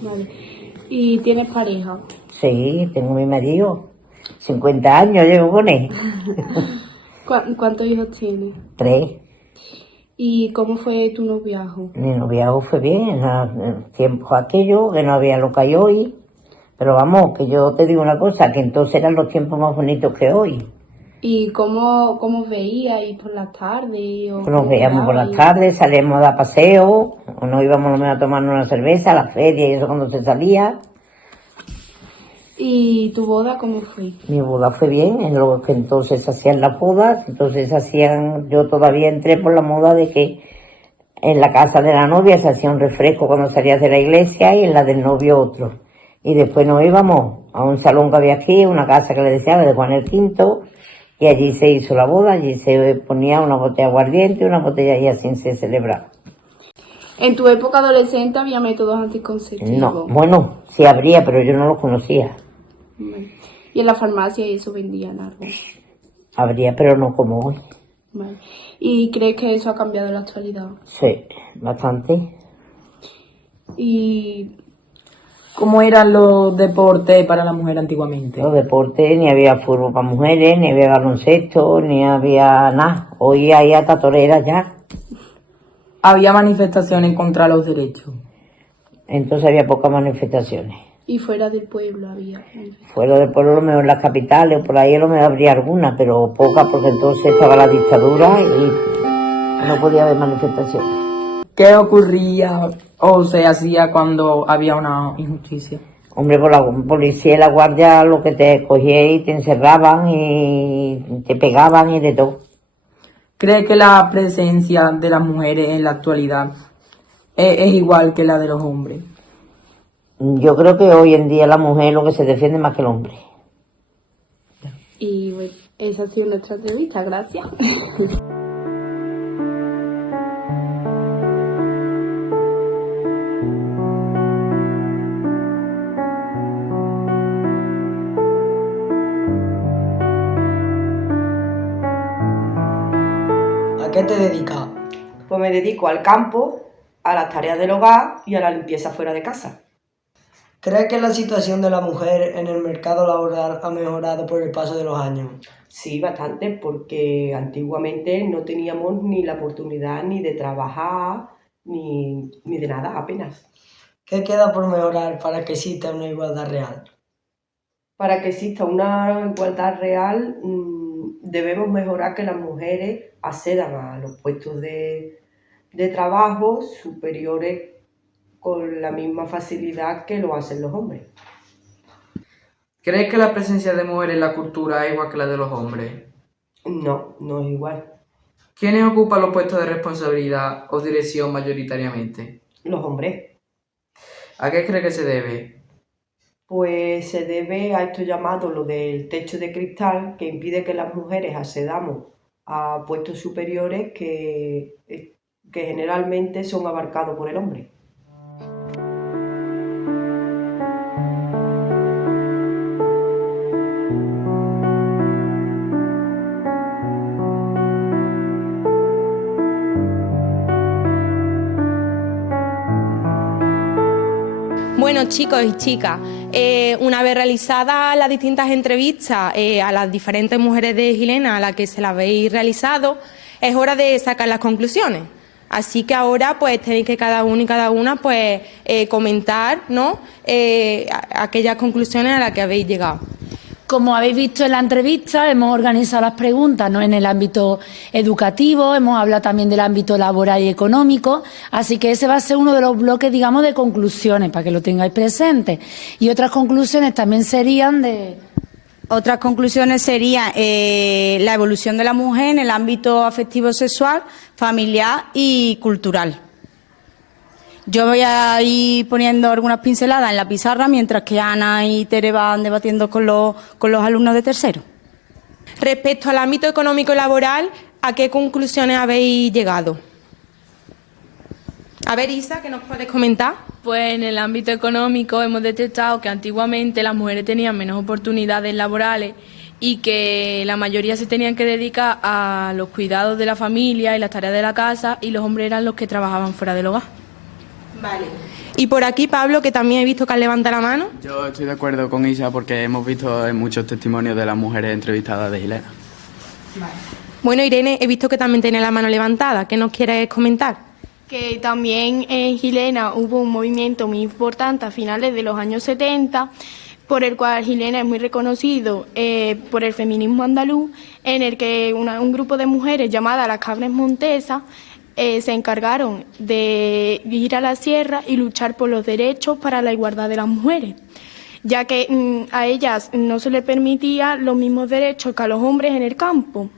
Vale. ¿Y tienes pareja? Sí, tengo mi marido. 50 años llevo con él. ¿Cuántos hijos tienes? 3. ¿Y cómo fue tu noviazgo? Mi noviazgo fue bien, en el tiempo aquello, que no había lo que hay hoy. Pero vamos, que yo te digo una cosa, que entonces eran los tiempos más bonitos que hoy. ¿Y cómo os veíais por las tardes? Nos veíamos por las tardes, salíamos a dar paseo, o nos íbamos a lo menos a tomarnos una cerveza, a la feria y eso cuando se salía. ¿Y tu boda cómo fue? Mi boda fue bien, en lo que entonces hacían las bodas, yo todavía entré por la moda de que en la casa de la novia se hacía un refresco cuando salías de la iglesia y en la del novio otro. Y después nos íbamos a un salón que había aquí, una casa que le decían de Juan el V, y allí se hizo la boda, allí se ponía una botella de aguardiente, una botella y así se celebraba. ¿En tu época adolescente había métodos anticonceptivos? No, bueno, sí habría, pero yo no los conocía. ¿Y en la farmacia eso vendían algo? Habría, pero no como hoy. Vale. ¿Y crees que eso ha cambiado en la actualidad? Sí, bastante. ¿Y cómo eran los deportes para la mujer antiguamente? Los deportes, ni había fútbol para mujeres, ni había baloncesto, ni había nada. Hoy hay hasta toreras ya. ¿Había manifestaciones contra los derechos? Entonces había pocas manifestaciones. ¿Y fuera del pueblo había? Fuera del pueblo, a lo mejor en las capitales o por ahí a lo mejor habría alguna, pero pocas porque entonces estaba la dictadura y no podía haber manifestaciones. ¿Qué ocurría o se hacía cuando había una injusticia? Hombre, por la policía y la guardia lo que te cogía y te encerraban y te pegaban y de todo. ¿Cree que la presencia de las mujeres en la actualidad es igual que la de los hombres? Yo creo que hoy en día la mujer es lo que se defiende más que el hombre. Y bueno, esa ha sido nuestra entrevista, gracias. ¿A qué te dedicas? Pues me dedico al campo, a las tareas del hogar y a la limpieza fuera de casa. ¿Crees que la situación de la mujer en el mercado laboral ha mejorado por el paso de los años? Sí, bastante, porque antiguamente no teníamos ni la oportunidad ni de trabajar, ni de nada, apenas. ¿Qué queda por mejorar para que exista una igualdad real? Para que exista una igualdad real, debemos mejorar que las mujeres accedan a los puestos de trabajo superiores con la misma facilidad que lo hacen los hombres. ¿Crees que la presencia de mujeres en la cultura es igual que la de los hombres? No, no es igual. ¿Quiénes ocupan los puestos de responsabilidad o dirección mayoritariamente? Los hombres. ¿A qué crees que se debe? Pues se debe a esto llamado lo del techo de cristal, que impide que las mujeres accedamos a puestos superiores que generalmente son abarcados por el hombre. Bueno, chicos y chicas, una vez realizadas las distintas entrevistas a las diferentes mujeres de Gilena a las que se las habéis realizado, es hora de sacar las conclusiones. Así que ahora pues tenéis que cada uno y cada una pues comentar, ¿no? Aquellas conclusiones a las que habéis llegado. Como habéis visto en la entrevista, hemos organizado las preguntas, ¿no?, en el ámbito educativo, hemos hablado también del ámbito laboral y económico, así que ese va a ser uno de los bloques, digamos, de conclusiones, para que lo tengáis presente. Y otras conclusiones también serían de... Otras conclusiones serían la evolución de la mujer en el ámbito afectivo sexual, familiar y cultural. Yo voy a ir poniendo algunas pinceladas en la pizarra mientras que Ana y Tere van debatiendo con los alumnos de tercero. Respecto al ámbito económico y laboral, ¿a qué conclusiones habéis llegado? A ver, Isa, ¿qué nos puedes comentar? Pues en el ámbito económico hemos detectado que antiguamente las mujeres tenían menos oportunidades laborales y que la mayoría se tenían que dedicar a los cuidados de la familia y las tareas de la casa, y los hombres eran los que trabajaban fuera del hogar. Vale. Y por aquí, Pablo, que también he visto que has levantado la mano. Yo estoy de acuerdo con Isa porque hemos visto en muchos testimonios de las mujeres entrevistadas de Gilena. Vale. Bueno, Irene, he visto que también tiene la mano levantada. ¿Qué nos quieres comentar? Que también en Gilena hubo un movimiento muy importante a finales de los años 70, por el cual Gilena es muy reconocido por el feminismo andaluz, en el que un grupo de mujeres llamadas las Cabres Montesas se encargaron de ir a la sierra y luchar por los derechos para la igualdad de las mujeres, ya que a ellas no se les permitía los mismos derechos que a los hombres en el campo.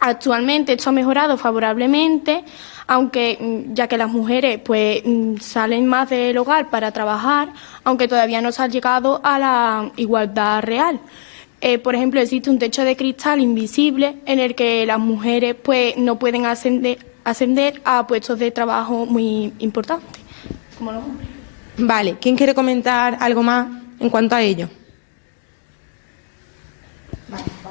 Actualmente esto ha mejorado favorablemente, aunque ya que las mujeres pues salen más del hogar para trabajar, aunque todavía no se ha llegado a la igualdad real. Por ejemplo, existe un techo de cristal invisible en el que las mujeres pues no pueden ascender a puestos de trabajo muy importantes, como los hombres. Vale, ¿quién quiere comentar algo más en cuanto a ello?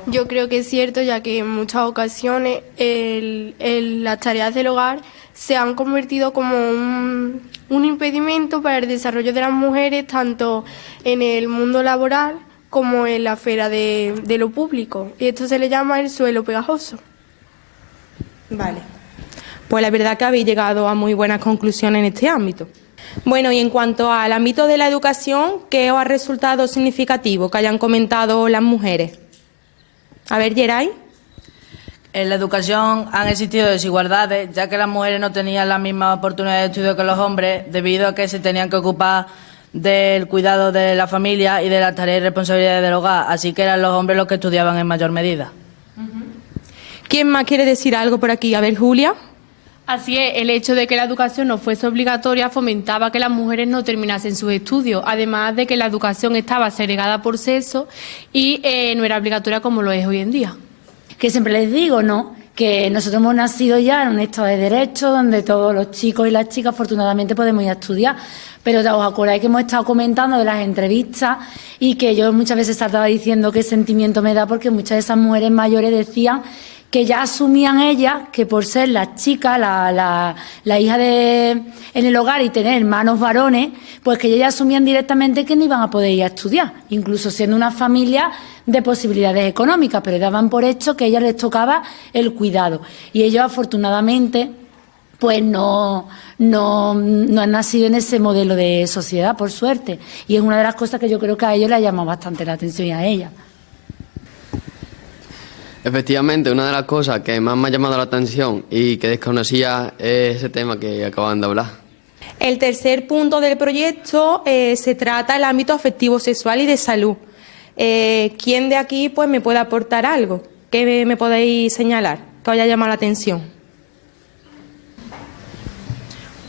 Yo creo que es cierto, ya que en muchas ocasiones las tareas del hogar se han convertido como un impedimento para el desarrollo de las mujeres, tanto en el mundo laboral como en la esfera de lo público. Y esto se le llama el suelo pegajoso. Vale. Pues la verdad que habéis llegado a muy buenas conclusiones en este ámbito. Bueno, y en cuanto al ámbito de la educación, ¿qué os ha resultado significativo que hayan comentado las mujeres? A ver, Geray. En la educación han existido desigualdades, ya que las mujeres no tenían las mismas oportunidades de estudio que los hombres, debido a que se tenían que ocupar del cuidado de la familia y de las tareas y responsabilidades del hogar, así que eran los hombres los que estudiaban en mayor medida. ¿Quién más quiere decir algo por aquí? A ver, Julia. Así es, el hecho de que la educación no fuese obligatoria fomentaba que las mujeres no terminasen sus estudios, además de que la educación estaba segregada por sexo y no era obligatoria como lo es hoy en día. Que siempre les digo, ¿no?, que nosotros hemos nacido ya en un estado de derecho donde todos los chicos y las chicas afortunadamente podemos ir a estudiar, pero os acordáis que hemos estado comentando de las entrevistas y que yo muchas veces estaba diciendo qué sentimiento me da, porque muchas de esas mujeres mayores decían que ya asumían ellas que por ser las chicas, la hija en el hogar y tener hermanos varones, pues que ellas ya asumían directamente que no iban a poder ir a estudiar, incluso siendo una familia de posibilidades económicas, pero daban por hecho que a ellas les tocaba el cuidado. Y ellos afortunadamente pues no han nacido en ese modelo de sociedad, por suerte. Y es una de las cosas que yo creo que a ellos les ha llamado bastante la atención y a ellas. Efectivamente, una de las cosas que más me ha llamado la atención y que desconocía es ese tema que acaban de hablar. El tercer punto del proyecto se trata del ámbito afectivo sexual y de salud. ¿Quién de aquí pues me puede aportar algo? ¿Qué me podéis señalar que os haya llamado la atención?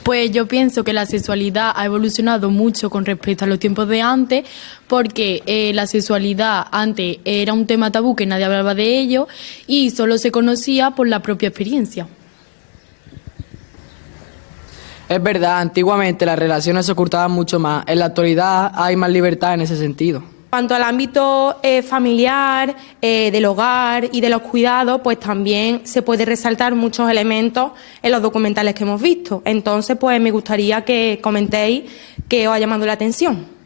Pues yo pienso que la sexualidad ha evolucionado mucho con respecto a los tiempos de antes, porque la sexualidad antes era un tema tabú que nadie hablaba de ello y solo se conocía por la propia experiencia. Es verdad, antiguamente las relaciones se ocultaban mucho más. En la actualidad hay más libertad en ese sentido. En cuanto al ámbito familiar, del hogar y de los cuidados, pues también se puede resaltar muchos elementos en los documentales que hemos visto. Entonces, pues me gustaría que comentéis qué os ha llamado la atención.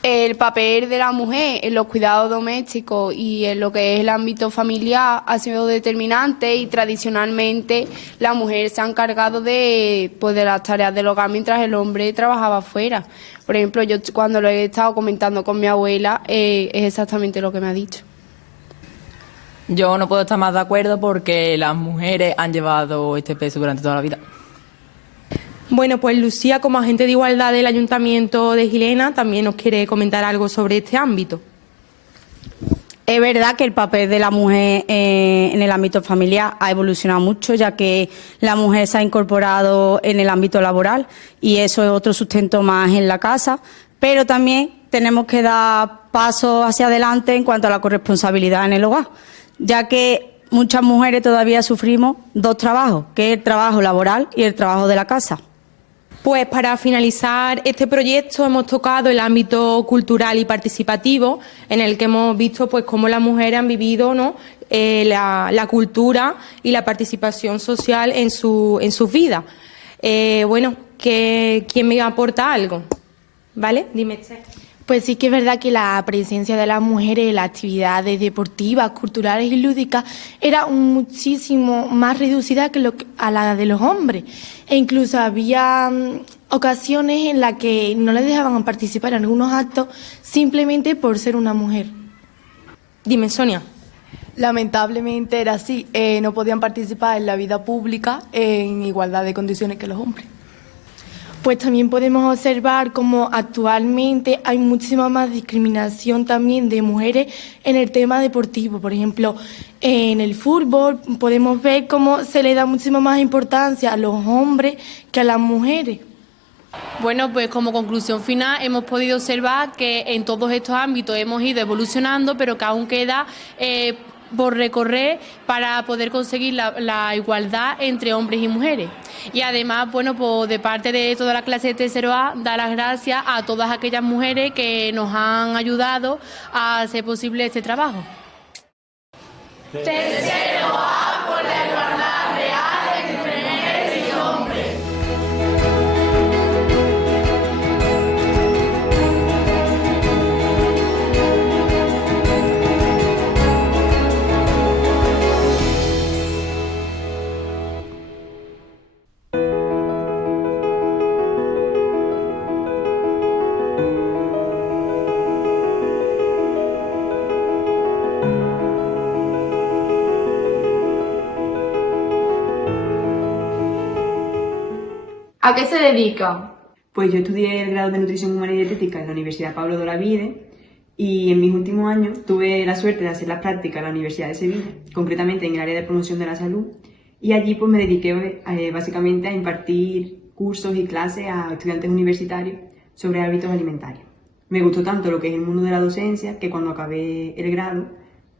El papel de la mujer en los cuidados domésticos y en lo que es el ámbito familiar ha sido determinante y tradicionalmente la mujer se ha encargado de las tareas del hogar mientras el hombre trabajaba fuera. Por ejemplo, yo cuando lo he estado comentando con mi abuela es exactamente lo que me ha dicho. Yo no puedo estar más de acuerdo porque las mujeres han llevado este peso durante toda la vida. Bueno, pues Lucía, como agente de igualdad del Ayuntamiento de Gilena, también nos quiere comentar algo sobre este ámbito. Es verdad que el papel de la mujer en el ámbito familiar ha evolucionado mucho, ya que la mujer se ha incorporado en el ámbito laboral y eso es otro sustento más en la casa, pero también tenemos que dar pasos hacia adelante en cuanto a la corresponsabilidad en el hogar, ya que muchas mujeres todavía sufrimos dos trabajos, que es el trabajo laboral y el trabajo de la casa. Pues para finalizar este proyecto hemos tocado el ámbito cultural y participativo, en el que hemos visto pues cómo las mujeres han vivido, ¿no?, la cultura y la participación social en sus vidas. Bueno, ¿quién me aporta algo? ¿Vale? Dime, Esther. Pues sí que es verdad que la presencia de las mujeres en las actividades deportivas, culturales y lúdicas era muchísimo más reducida que a la de los hombres. E incluso había ocasiones en las que no les dejaban participar en algunos actos simplemente por ser una mujer. Dime, Sonia. Lamentablemente era así, no podían participar en la vida pública en igualdad de condiciones que los hombres. Pues también podemos observar cómo actualmente hay muchísima más discriminación también de mujeres en el tema deportivo. Por ejemplo, en el fútbol podemos ver cómo se le da muchísima más importancia a los hombres que a las mujeres. Bueno, pues como conclusión final hemos podido observar que en todos estos ámbitos hemos ido evolucionando, pero que aún queda por recorrer para poder conseguir la igualdad entre hombres y mujeres. Y además, bueno, pues de parte de toda la clase de tercero A, dar las gracias a todas aquellas mujeres que nos han ayudado a hacer posible este trabajo. Tercero A por la igualdad real entre mujeres y hombres. ¿A qué se dedica? Pues yo estudié el grado de Nutrición Humana y Dietética en la Universidad Pablo de Olavide y en mis últimos años tuve la suerte de hacer las prácticas en la Universidad de Sevilla, concretamente en el área de promoción de la salud, y allí pues me dediqué básicamente a impartir cursos y clases a estudiantes universitarios sobre hábitos alimentarios. Me gustó tanto lo que es el mundo de la docencia que cuando acabé el grado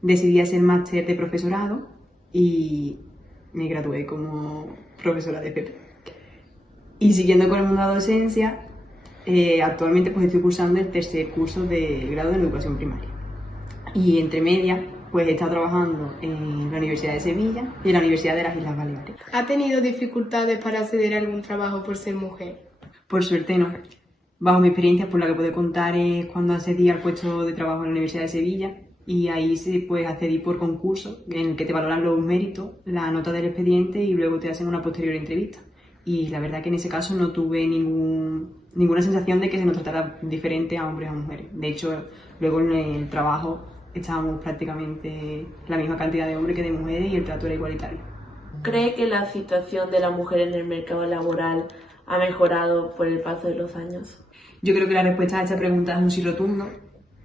decidí hacer máster de profesorado y me gradué como profesora de FP. Y siguiendo con el mundo de la docencia, actualmente pues estoy cursando el tercer curso de grado en educación primaria. Y entre medias, pues he estado trabajando en la Universidad de Sevilla y en la Universidad de las Islas Baleares. ¿Ha tenido dificultades para acceder a algún trabajo por ser mujer? Por suerte no. Bajo mi experiencia, por la que puedo contar es cuando accedí al puesto de trabajo en la Universidad de Sevilla y ahí pues accedí por concurso en el que te valoran los méritos, la nota del expediente y luego te hacen una posterior entrevista. Y la verdad que en ese caso no tuve ninguna sensación de que se nos tratara diferente a hombres o a mujeres. De hecho, luego en el trabajo estábamos prácticamente la misma cantidad de hombres que de mujeres y el trato era igualitario. ¿Cree que la situación de la mujer en el mercado laboral ha mejorado por el paso de los años? Yo creo que la respuesta a esta pregunta es un sí rotundo,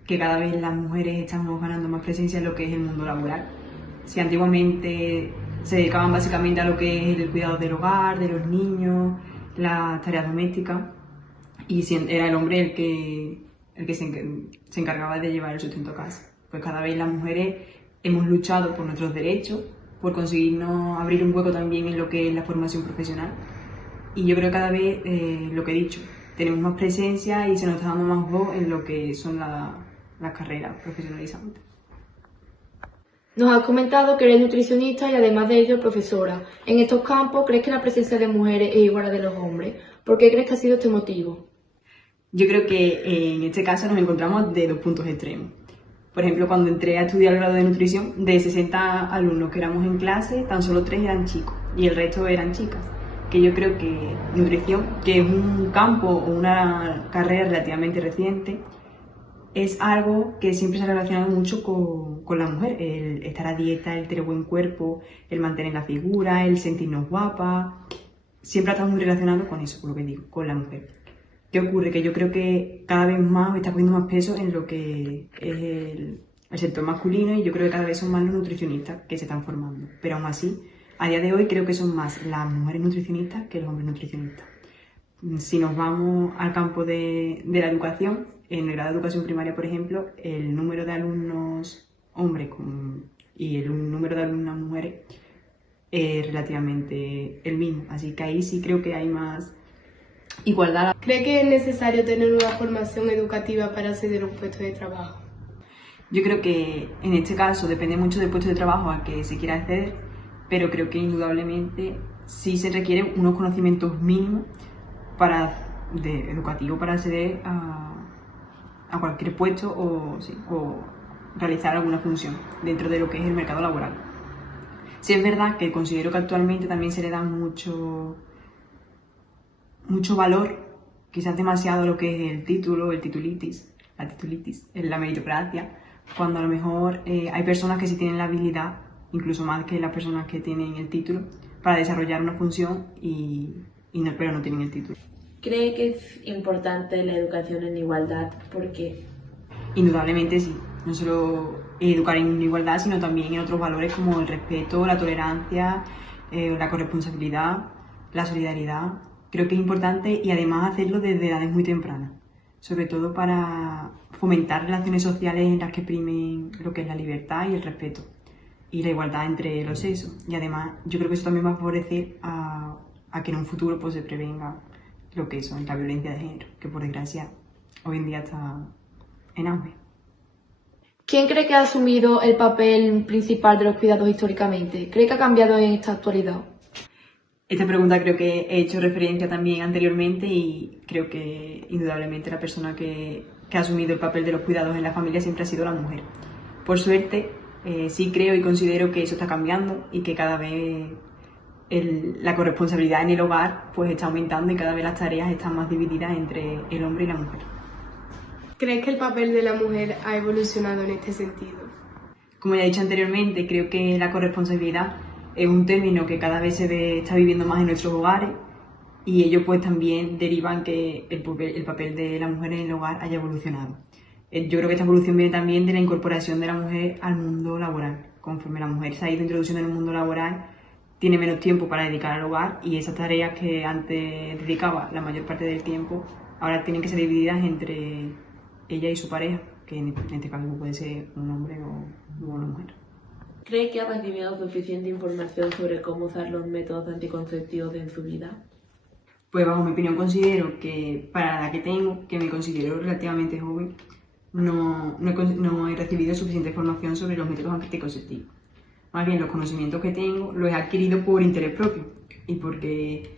que cada vez las mujeres estamos ganando más presencia en lo que es el mundo laboral. Si antiguamente se dedicaban básicamente a lo que es el cuidado del hogar, de los niños, las tareas domésticas, y era el hombre el que se encargaba de llevar el sustento a casa. Pues cada vez las mujeres hemos luchado por nuestros derechos, por conseguirnos abrir un hueco también en lo que es la formación profesional. Y yo creo que cada vez, lo que he dicho, tenemos más presencia y se nos está dando más voz en lo que son las carreras profesionalizantes. Nos has comentado que eres nutricionista y además de ello profesora. En estos campos, ¿crees que la presencia de mujeres es igual a la de los hombres? ¿Por qué crees que ha sido este motivo? Yo creo que en este caso nos encontramos de dos puntos extremos. Por ejemplo, cuando entré a estudiar el grado de nutrición, de 60 alumnos que éramos en clase, tan solo 3 eran chicos y el resto eran chicas. Que yo creo que nutrición, que es un campo o una carrera relativamente reciente, es algo que siempre se ha relacionado mucho con la mujer. El estar a dieta, el tener buen cuerpo, el mantener la figura, el sentirnos guapas. Siempre ha estado muy relacionado con eso, con lo que digo, con la mujer. ¿Qué ocurre? Que yo creo que cada vez más está poniendo más peso en lo que es el sector masculino, y yo creo que cada vez son más los nutricionistas que se están formando. Pero aún así, a día de hoy creo que son más las mujeres nutricionistas que los hombres nutricionistas. Si nos vamos al campo de la educación, en el grado de educación primaria, por ejemplo, el número de alumnos hombres y el número de alumnas mujeres es relativamente el mismo. Así que ahí sí creo que hay más igualdad. ¿Cree que es necesario tener una formación educativa para acceder a un puesto de trabajo? Yo creo que en este caso depende mucho del puesto de trabajo al que se quiera acceder, pero creo que indudablemente sí se requieren unos conocimientos mínimos educativos para acceder a cualquier puesto o realizar alguna función dentro de lo que es el mercado laboral. Sí es verdad que considero que actualmente también se le da mucho valor, quizás demasiado, a lo que es el título, la titulitis, la meritocracia, cuando a lo mejor hay personas que sí tienen la habilidad, incluso más que las personas que tienen el título, para desarrollar una función pero no tienen el título. ¿Cree que es importante la educación en igualdad? ¿Por qué? Indudablemente sí. No solo educar en igualdad, sino también en otros valores como el respeto, la tolerancia, la corresponsabilidad, la solidaridad. Creo que es importante, y además hacerlo desde edades muy tempranas, sobre todo para fomentar relaciones sociales en las que primen lo que es la libertad y el respeto y la igualdad entre los sexos. Y además yo creo que eso también va a favorecer a que en un futuro pues se prevenga lo que es la violencia de género, que por desgracia hoy en día está en auge. ¿Quién cree que ha asumido el papel principal de los cuidados históricamente? ¿Cree que ha cambiado en esta actualidad? Esta pregunta creo que he hecho referencia también anteriormente, y creo que indudablemente la persona que ha asumido el papel de los cuidados en la familia siempre ha sido la mujer. Por suerte, sí creo y considero que eso está cambiando y que cada vez la corresponsabilidad en el hogar pues está aumentando y cada vez las tareas están más divididas entre el hombre y la mujer. ¿Crees que el papel de la mujer ha evolucionado en este sentido? Como ya he dicho anteriormente, creo que la corresponsabilidad es un término que cada vez está viviendo más en nuestros hogares, y ello pues también deriva en que el papel de la mujer en el hogar haya evolucionado. Yo creo que esta evolución viene también de la incorporación de la mujer al mundo laboral. Conforme la mujer se ha ido introduciendo en el mundo laboral, tiene menos tiempo para dedicar al hogar, y esas tareas que antes dedicaba la mayor parte del tiempo ahora tienen que ser divididas entre ella y su pareja, que en este caso puede ser un hombre o una mujer. ¿Cree que ha recibido suficiente información sobre cómo usar los métodos anticonceptivos en su vida? Pues bajo mi opinión considero que para la que tengo, que me considero relativamente joven, no he recibido suficiente formación sobre los métodos anticonceptivos. Más bien los conocimientos que tengo los he adquirido por interés propio, y porque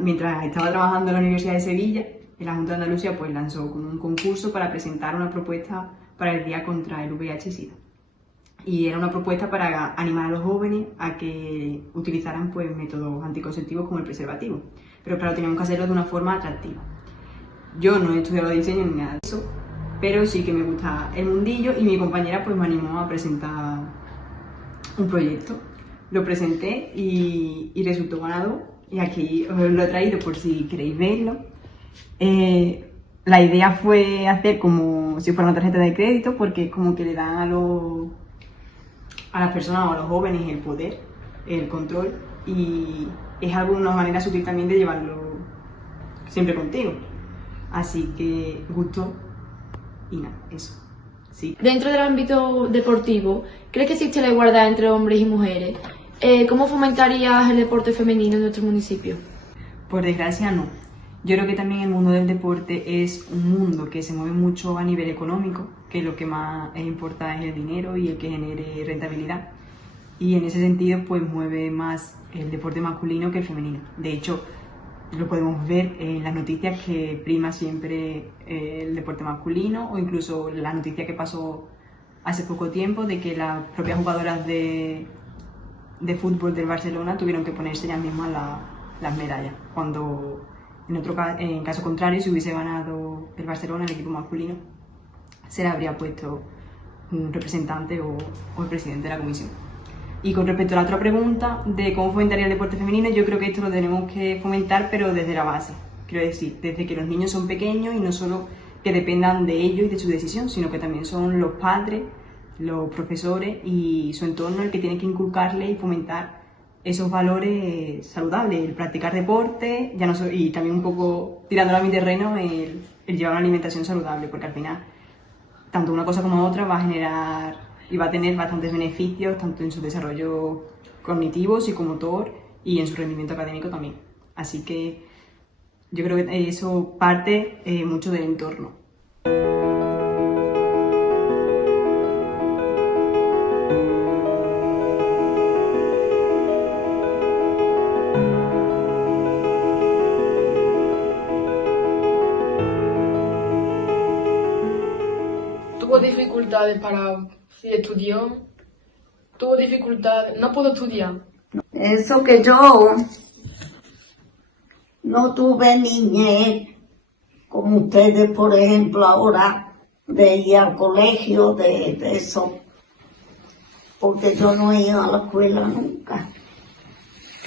mientras estaba trabajando en la Universidad de Sevilla, la Junta de Andalucía pues lanzó como un concurso para presentar una propuesta para el Día contra el VIH-Sida. Y era una propuesta para animar a los jóvenes a que utilizaran pues métodos anticonceptivos como el preservativo. Pero claro, teníamos que hacerlo de una forma atractiva. Yo no he estudiado diseño ni nada de eso, pero sí que me gusta el mundillo, y mi compañera pues me animó a presentar un proyecto. Lo presenté y resultó ganador, y aquí os lo he traído por si queréis verlo. La idea fue hacer como si fuera una tarjeta de crédito, porque como que le dan a las personas o a los jóvenes el poder el control, y es una manera sutil también de llevarlo siempre contigo. Así que gusto y nada, eso. Sí. Dentro del ámbito deportivo, ¿crees que existe la igualdad entre hombres y mujeres? ¿Cómo fomentarías el deporte femenino en nuestro municipio? Por desgracia no. Yo creo que también el mundo del deporte es un mundo que se mueve mucho a nivel económico, que lo que más importa es el dinero y el que genere rentabilidad. Y en ese sentido pues mueve más el deporte masculino que el femenino. De hecho, lo podemos ver en las noticias que prima siempre el deporte masculino, o incluso la noticia que pasó hace poco tiempo de que las propias jugadoras de fútbol del Barcelona tuvieron que ponerse ellas mismas las medallas, cuando en caso contrario, si hubiese ganado el Barcelona, el equipo masculino, se le habría puesto un representante o el presidente de la comisión. Y con respecto a la otra pregunta de cómo fomentaría el deporte femenino, yo creo que esto lo tenemos que fomentar, pero desde la base. Quiero decir, desde que los niños son pequeños, y no solo que dependan de ellos y de su decisión, sino que también son los padres, los profesores y su entorno el que tiene que inculcarle y fomentar esos valores saludables, el practicar deporte, y también un poco tirándolo a mi terreno, el llevar una alimentación saludable, porque al final tanto una cosa como otra va a generar y va a tener bastantes beneficios tanto en su desarrollo cognitivo, psicomotor y en su rendimiento académico también. Así que yo creo que eso parte mucho del entorno. Tuvo dificultades para si estudió, tuvo dificultades, no pudo estudiar. Eso que yo no tuve niñez, como ustedes, por ejemplo, ahora, de ir al colegio, de eso, porque yo no he ido a la escuela nunca.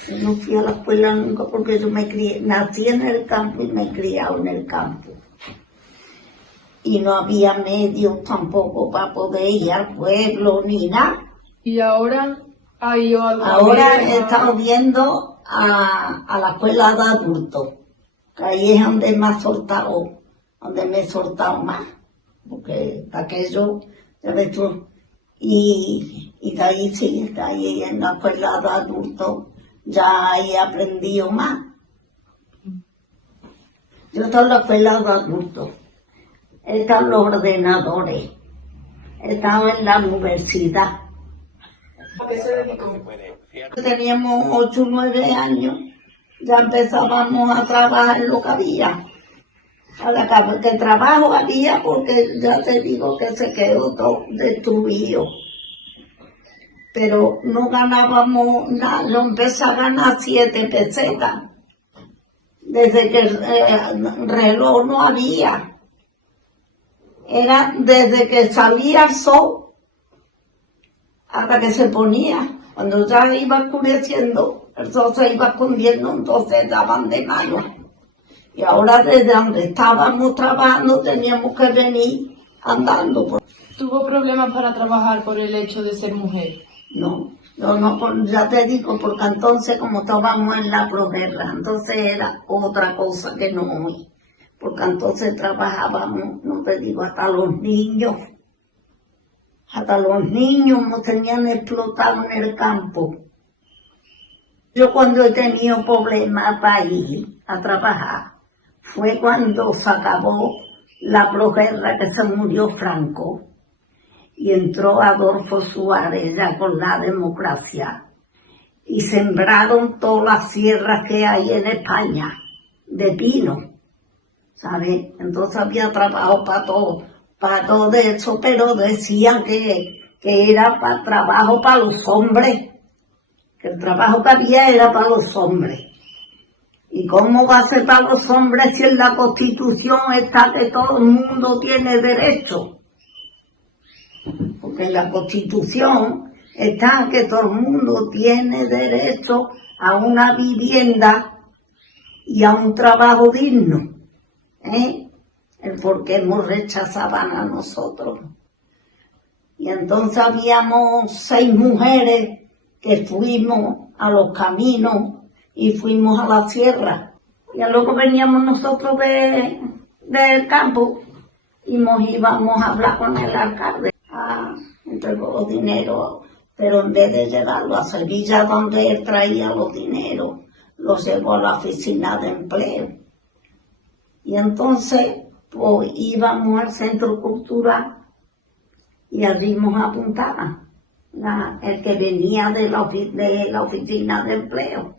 Yo no fui a la escuela nunca porque yo nací en el campo y me he criado en el campo. Y no había medios tampoco para poder ir al pueblo ni nada. ¿Y ahora ha ido a la Ahora he estado viendo a la escuela de adultos, que ahí es donde me he soltado más, porque aquello, ya ves tú, y de ahí sí, de ahí en la escuela de adultos ya he aprendido más. Yo estoy en la escuela de adultos. He estado en los ordenadores, he estado en la universidad. ¿A qué se dedicó? Teníamos 8 o 9 años, ya empezábamos a trabajar en lo que había. Que trabajo había porque ya te digo que se quedó todo destruido. Pero no ganábamos nada, yo empecé a ganar 7 pesetas. Desde que el reloj no había. Era desde que salía el sol hasta que se ponía. Cuando ya iba oscureciendo, el sol se iba escondiendo, entonces daban de mano. Y ahora desde donde estábamos trabajando teníamos que venir andando. ¿Tuvo problemas para trabajar por el hecho de ser mujer? No, ya te digo, porque entonces como estábamos en la proguerra, entonces era otra cosa que no hoy. Porque entonces trabajábamos, no te digo, hasta los niños nos tenían explotado en el campo. Yo cuando he tenido problemas para ir a trabajar, fue cuando se acabó la proguerra, que se murió Franco, y entró Adolfo Suárez ya con la democracia, y sembraron todas las sierras que hay en España, de pino. ¿Sabes? Entonces había trabajo para todo eso, pero decían que era para trabajo para los hombres, que el trabajo que había era para los hombres. ¿Y cómo va a ser para los hombres si en la Constitución está que todo el mundo tiene derecho? Porque en la Constitución está que todo el mundo tiene derecho a una vivienda y a un trabajo digno. El por qué nos rechazaban a nosotros. Y entonces habíamos 6 mujeres que fuimos a los caminos y fuimos a la sierra. Y luego veníamos nosotros del campo y nos íbamos a hablar con el alcalde, a entregar los dineros, pero en vez de llevarlo a Sevilla donde él traía los dineros, los llevó a la oficina de empleo. Y entonces pues íbamos al centro cultural y abrimos apuntada el que venía de la oficina de empleo.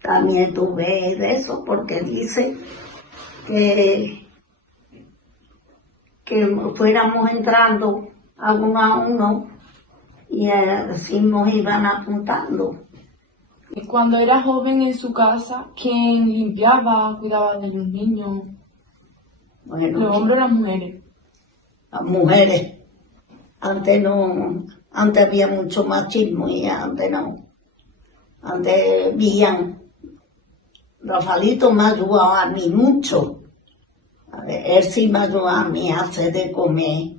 También tuve de eso porque dice que fuéramos entrando a uno y así nos iban apuntando. Y cuando era joven en su casa, ¿quién limpiaba, cuidaba de los niños? Bueno, ¿Los hombres o las mujeres? Las mujeres. Antes no, antes había mucho machismo y antes no. Antes habían. Rafaelito me ayudó a mí mucho. Él sí me ayudó a mí a hacer de comer,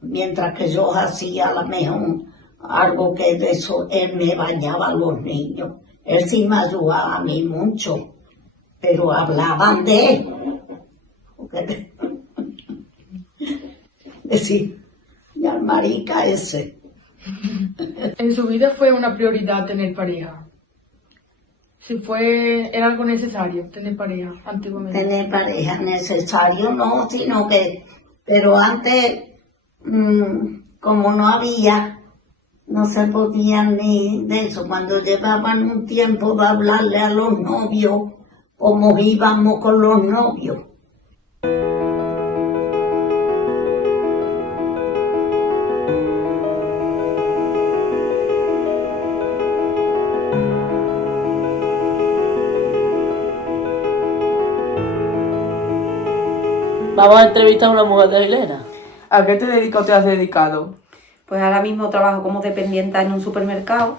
mientras que yo hacía a lo mejor algo que de eso, él me bañaba a los niños. Él sí me ayudaba a mí mucho, pero hablaban de él. Decir, y al marica ese. ¿En su vida fue una prioridad tener pareja? Si era algo necesario tener pareja antiguamente. Tener pareja necesario no, sino que, pero antes, como no había, no se podían ni de eso. Cuando llevaban un tiempo de hablarle a los novios, como íbamos con los novios. Vamos a entrevistar a una mujer de Gilena. ¿A qué te dedicas o te has dedicado? Pues ahora mismo trabajo como dependienta en un supermercado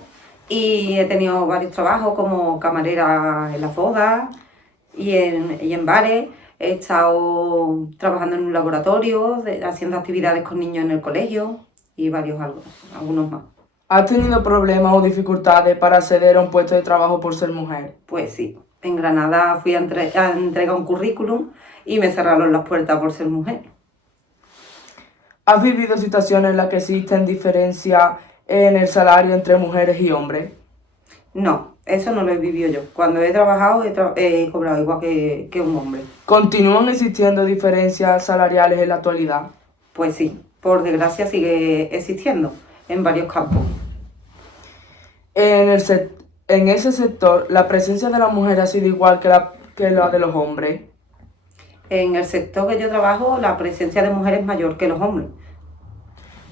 y he tenido varios trabajos como camarera en las bodas y en bares. He estado trabajando en un laboratorio, haciendo actividades con niños en el colegio y algunos más. ¿Has tenido problemas o dificultades para acceder a un puesto de trabajo por ser mujer? Pues sí. En Granada fui a entregar un currículum y me cerraron las puertas por ser mujer. ¿Has vivido situaciones en las que existen diferencias en el salario entre mujeres y hombres? No, eso no lo he vivido yo. Cuando he trabajado he cobrado igual que un hombre. ¿Continúan existiendo diferencias salariales en la actualidad? Pues sí, por desgracia sigue existiendo en varios campos. En ese sector, ¿la presencia de la mujer ha sido igual que la de los hombres? En el sector que yo trabajo, la presencia de mujeres es mayor que los hombres.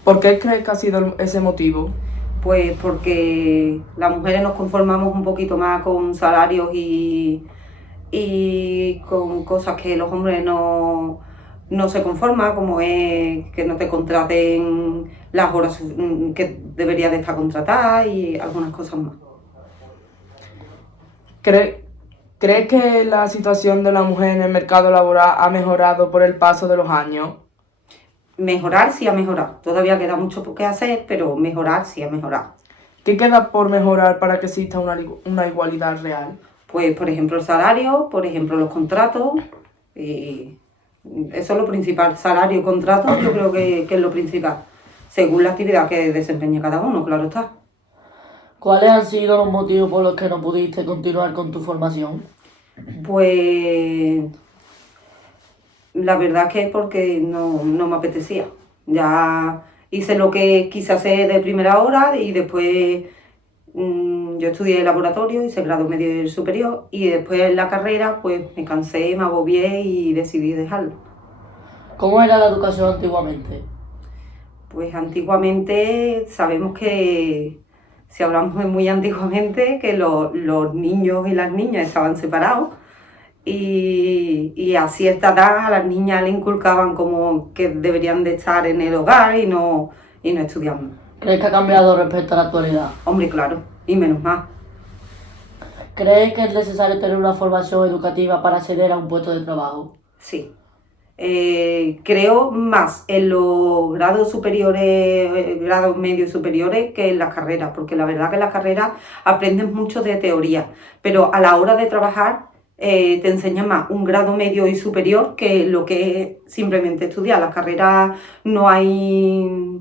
¿Por qué crees que ha sido ese motivo? Pues porque las mujeres nos conformamos un poquito más con salarios y con cosas que los hombres no se conforman, como es que no te contraten las horas que deberías de estar contratada y algunas cosas más. ¿Crees que la situación de la mujer en el mercado laboral ha mejorado por el paso de los años? Mejorar sí ha mejorado. Todavía queda mucho por qué hacer, pero mejorar sí ha mejorado. ¿Qué queda por mejorar para que exista una igualdad real? Pues, por ejemplo, el salario, por ejemplo, los contratos. Eso es lo principal. Salario y contrato yo creo que es lo principal. Según la actividad que desempeñe cada uno, claro está. ¿Cuáles han sido los motivos por los que no pudiste continuar con tu formación? Pues la verdad que es porque no me apetecía. Ya hice lo que quise hacer de primera hora y después yo estudié laboratorio, hice grado medio y superior y después en la carrera pues me cansé, me agobié y decidí dejarlo. ¿Cómo era la educación antiguamente? Pues antiguamente sabemos que, si hablamos de muy antiguamente, que los niños y las niñas estaban separados y a cierta edad a las niñas le inculcaban como que deberían de estar en el hogar y no estudiando. ¿Crees que ha cambiado respecto a la actualidad? Hombre, claro, y menos más. ¿Crees que es necesario tener una formación educativa para acceder a un puesto de trabajo? Sí, Creo más en los grados superiores, grados medios y superiores que en las carreras, porque la verdad que en las carreras aprendes mucho de teoría, pero a la hora de trabajar te enseña más un grado medio y superior que lo que es simplemente estudiar. Las carreras no hay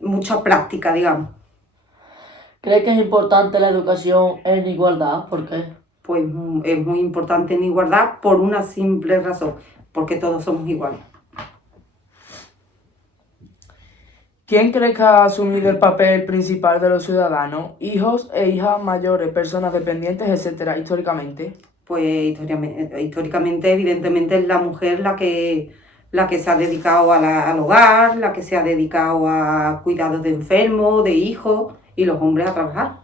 mucha práctica, digamos. ¿Crees que es importante la educación en igualdad? ¿Por qué? Pues es muy importante en igualdad por una simple razón, porque todos somos iguales. ¿Quién cree que ha asumido el papel principal de los ciudadanos? Hijos e hijas mayores, personas dependientes, etcétera, históricamente. Pues históricamente, evidentemente, es la mujer la que se ha dedicado al hogar, la que se ha dedicado a cuidados de enfermos, de hijos, y los hombres a trabajar.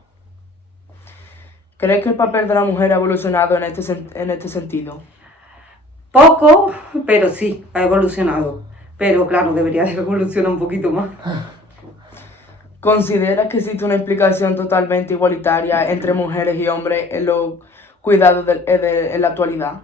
¿Crees que el papel de la mujer ha evolucionado en este sentido? Poco, pero sí, ha evolucionado. Pero claro, debería de evolucionar un poquito más. ¿Consideras que existe una explicación totalmente igualitaria entre mujeres y hombres en los cuidados en la actualidad?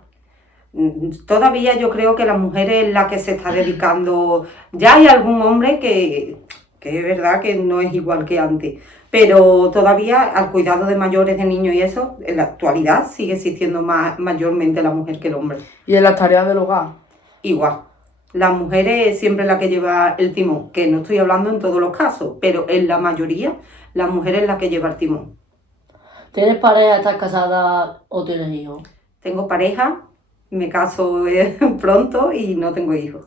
Todavía yo creo que la mujer es la que se está dedicando. Ya hay algún hombre que es verdad que no es igual que antes, pero todavía al cuidado de mayores, de niños y eso, en la actualidad sigue existiendo mayormente la mujer que el hombre. ¿Y en las tareas del hogar? Igual. La mujer es siempre la que lleva el timón, que no estoy hablando en todos los casos, pero en la mayoría la mujer es la que lleva el timón. ¿Tienes pareja, estás casada o tienes hijos? Tengo pareja, me caso pronto y no tengo hijos.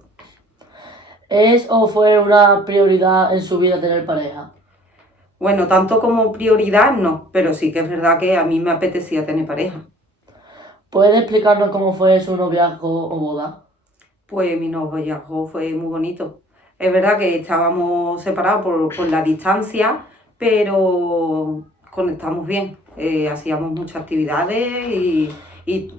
¿Es o fue una prioridad en su vida tener pareja? Bueno, tanto como prioridad no, pero sí que es verdad que a mí me apetecía tener pareja. ¿Puedes explicarnos cómo fue su noviazgo o boda? Pues mi noviazgo fue muy bonito. Es verdad que estábamos separados por la distancia, pero conectamos bien. Hacíamos muchas actividades y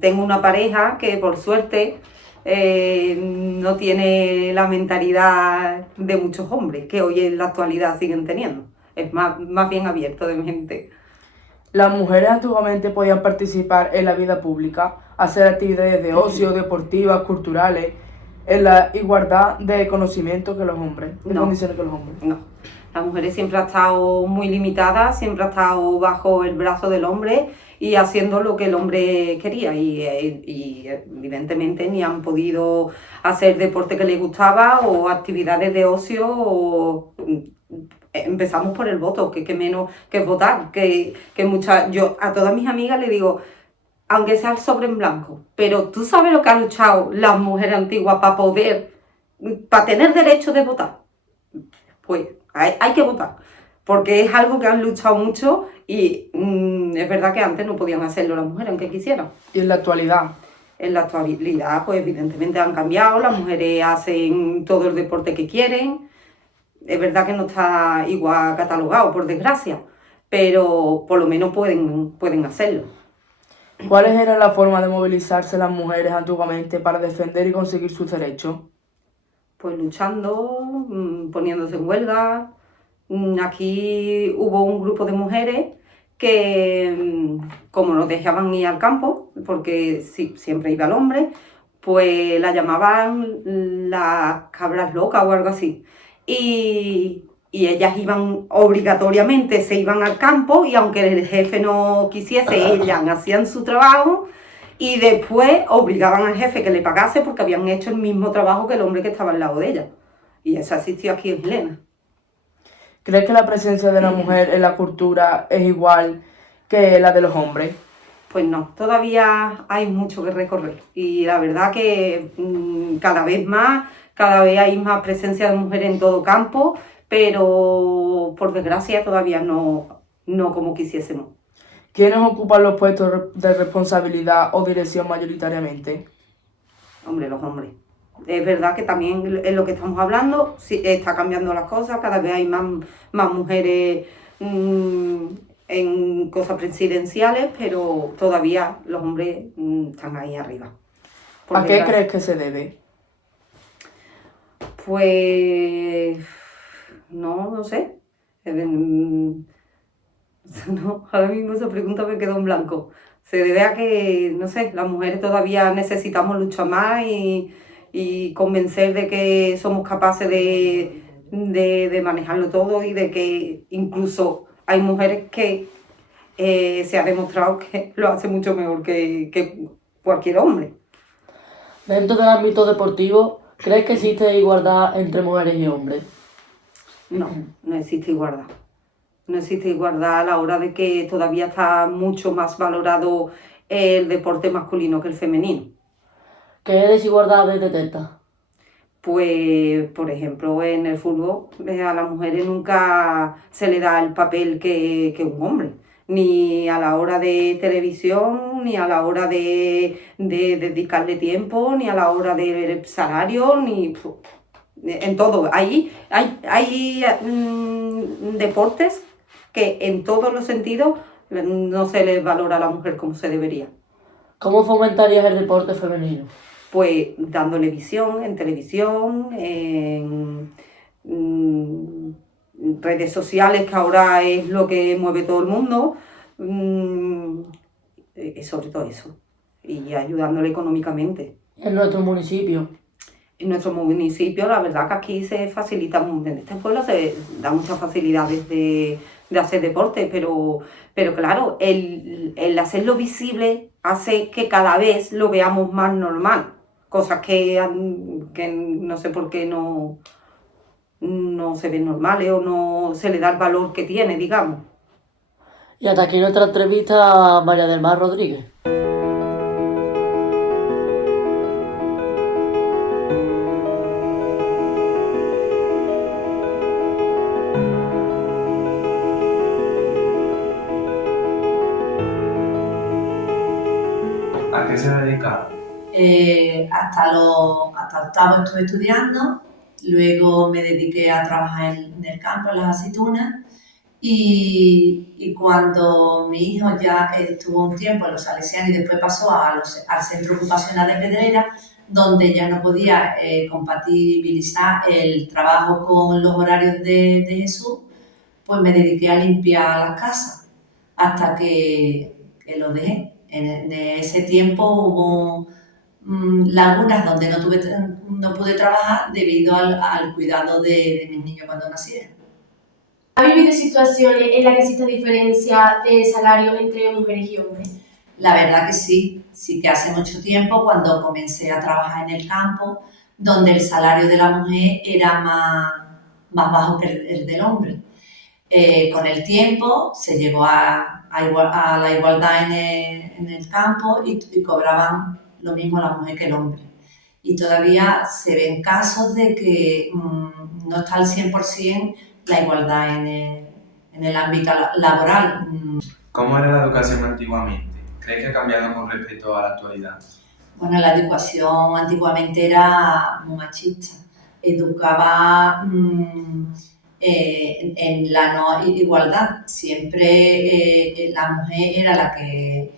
tengo una pareja que por suerte no tiene la mentalidad de muchos hombres que hoy en la actualidad siguen teniendo. Es más bien abierto de mente. Las mujeres antiguamente podían participar en la vida pública, hacer actividades de ocio, deportivas, culturales, en la igualdad de conocimiento que los hombres, de condiciones que los hombres. No, las mujeres siempre han estado muy limitadas, siempre han estado bajo el brazo del hombre y haciendo lo que el hombre quería y evidentemente ni han podido hacer deporte que les gustaba o actividades de ocio o... Empezamos por el voto, que menos que votar, yo a todas mis amigas le digo, aunque sea el sobre en blanco, pero tú sabes lo que han luchado las mujeres antiguas para tener derecho de votar. Pues hay que votar, porque es algo que han luchado mucho y es verdad que antes no podían hacerlo las mujeres, aunque quisieran. ¿Y en la actualidad? En la actualidad, pues evidentemente han cambiado, las mujeres hacen todo el deporte que quieren. Es verdad que no está igual catalogado, por desgracia, pero por lo menos pueden hacerlo. ¿Cuáles eran las formas de movilizarse las mujeres antiguamente para defender y conseguir sus derechos? Pues luchando, poniéndose en huelga. Aquí hubo un grupo de mujeres que, como nos dejaban ir al campo, porque siempre iba el hombre, pues la llamaban las cabras locas o algo así. Y ellas iban obligatoriamente, se iban al campo y aunque el jefe no quisiese, ellas hacían su trabajo y después obligaban al jefe que le pagase porque habían hecho el mismo trabajo que el hombre que estaba al lado de ellas. Y eso asistió aquí en Gilena. ¿Crees que la presencia de la mujer en la cultura es igual que la de los hombres? Pues no, todavía hay mucho que recorrer y la verdad que cada vez hay más presencia de mujeres en todo campo, pero por desgracia todavía no como quisiésemos. ¿Quiénes ocupan los puestos de responsabilidad o dirección mayoritariamente? Hombre, los hombres. Es verdad que también es lo que estamos hablando, sí, está cambiando las cosas, cada vez hay más mujeres en cosas presidenciales, pero todavía los hombres están ahí arriba. ¿A qué crees que se debe? Pues no sé. No, ahora mismo esa pregunta me quedó en blanco. Se debe a que, no sé, las mujeres todavía necesitamos luchar más y convencer de que somos capaces de manejarlo todo y de que incluso hay mujeres que se ha demostrado que lo hacen mucho mejor que cualquier hombre. Dentro del ámbito deportivo, ¿crees que existe igualdad entre mujeres y hombres? No, no existe igualdad. No existe igualdad a la hora de que todavía está mucho más valorado el deporte masculino que el femenino. ¿Qué desigualdades detectas? Pues, por ejemplo, en el fútbol a las mujeres nunca se le da el papel que un hombre. Ni a la hora de televisión, ni a la hora de dedicarle tiempo, ni a la hora de ver el salario, ni en todo. Hay deportes que en todos los sentidos no se les valora a la mujer como se debería. ¿Cómo fomentarías el deporte femenino? Pues dándole visión en televisión, en redes sociales, que ahora es lo que mueve todo el mundo, sobre todo eso, y ayudándole económicamente. ¿En nuestro municipio? En nuestro municipio, la verdad que aquí se facilita, en este pueblo se da muchas facilidades de hacer deporte, pero claro, el hacerlo visible hace que cada vez lo veamos más normal, cosas que no sé por qué no se ven normales o no se le da el valor que tiene, digamos. Y hasta aquí nuestra entrevista a María del Mar Rodríguez. ¿A qué se dedica? Hasta octavo estuve estudiando, luego me dediqué a trabajar en el campo, en las aceitunas, y cuando mi hijo ya estuvo un tiempo en los Salesianos y después pasó al Centro Ocupacional de Pedrera, donde ya no podía compatibilizar el trabajo con los horarios de Jesús, pues me dediqué a limpiar las casas hasta que lo dejé. En ese tiempo hubo lagunas donde no pude trabajar debido al cuidado de mis niños cuando nacieron. ¿Ha vivido situaciones en las que existe diferencia de salario entre mujeres y hombres? La verdad que sí que hace mucho tiempo cuando comencé a trabajar en el campo, donde el salario de la mujer era más bajo que el del hombre. Con el tiempo se llegó a la igualdad en el campo y cobraban lo mismo la mujer que el hombre. Y todavía se ven casos de que no está al 100% la igualdad en el ámbito laboral. ¿Cómo era la educación antiguamente? ¿Crees que ha cambiado con respecto a la actualidad? Bueno, la educación antiguamente era muy machista. Educaba en la no igualdad. Siempre la mujer era la que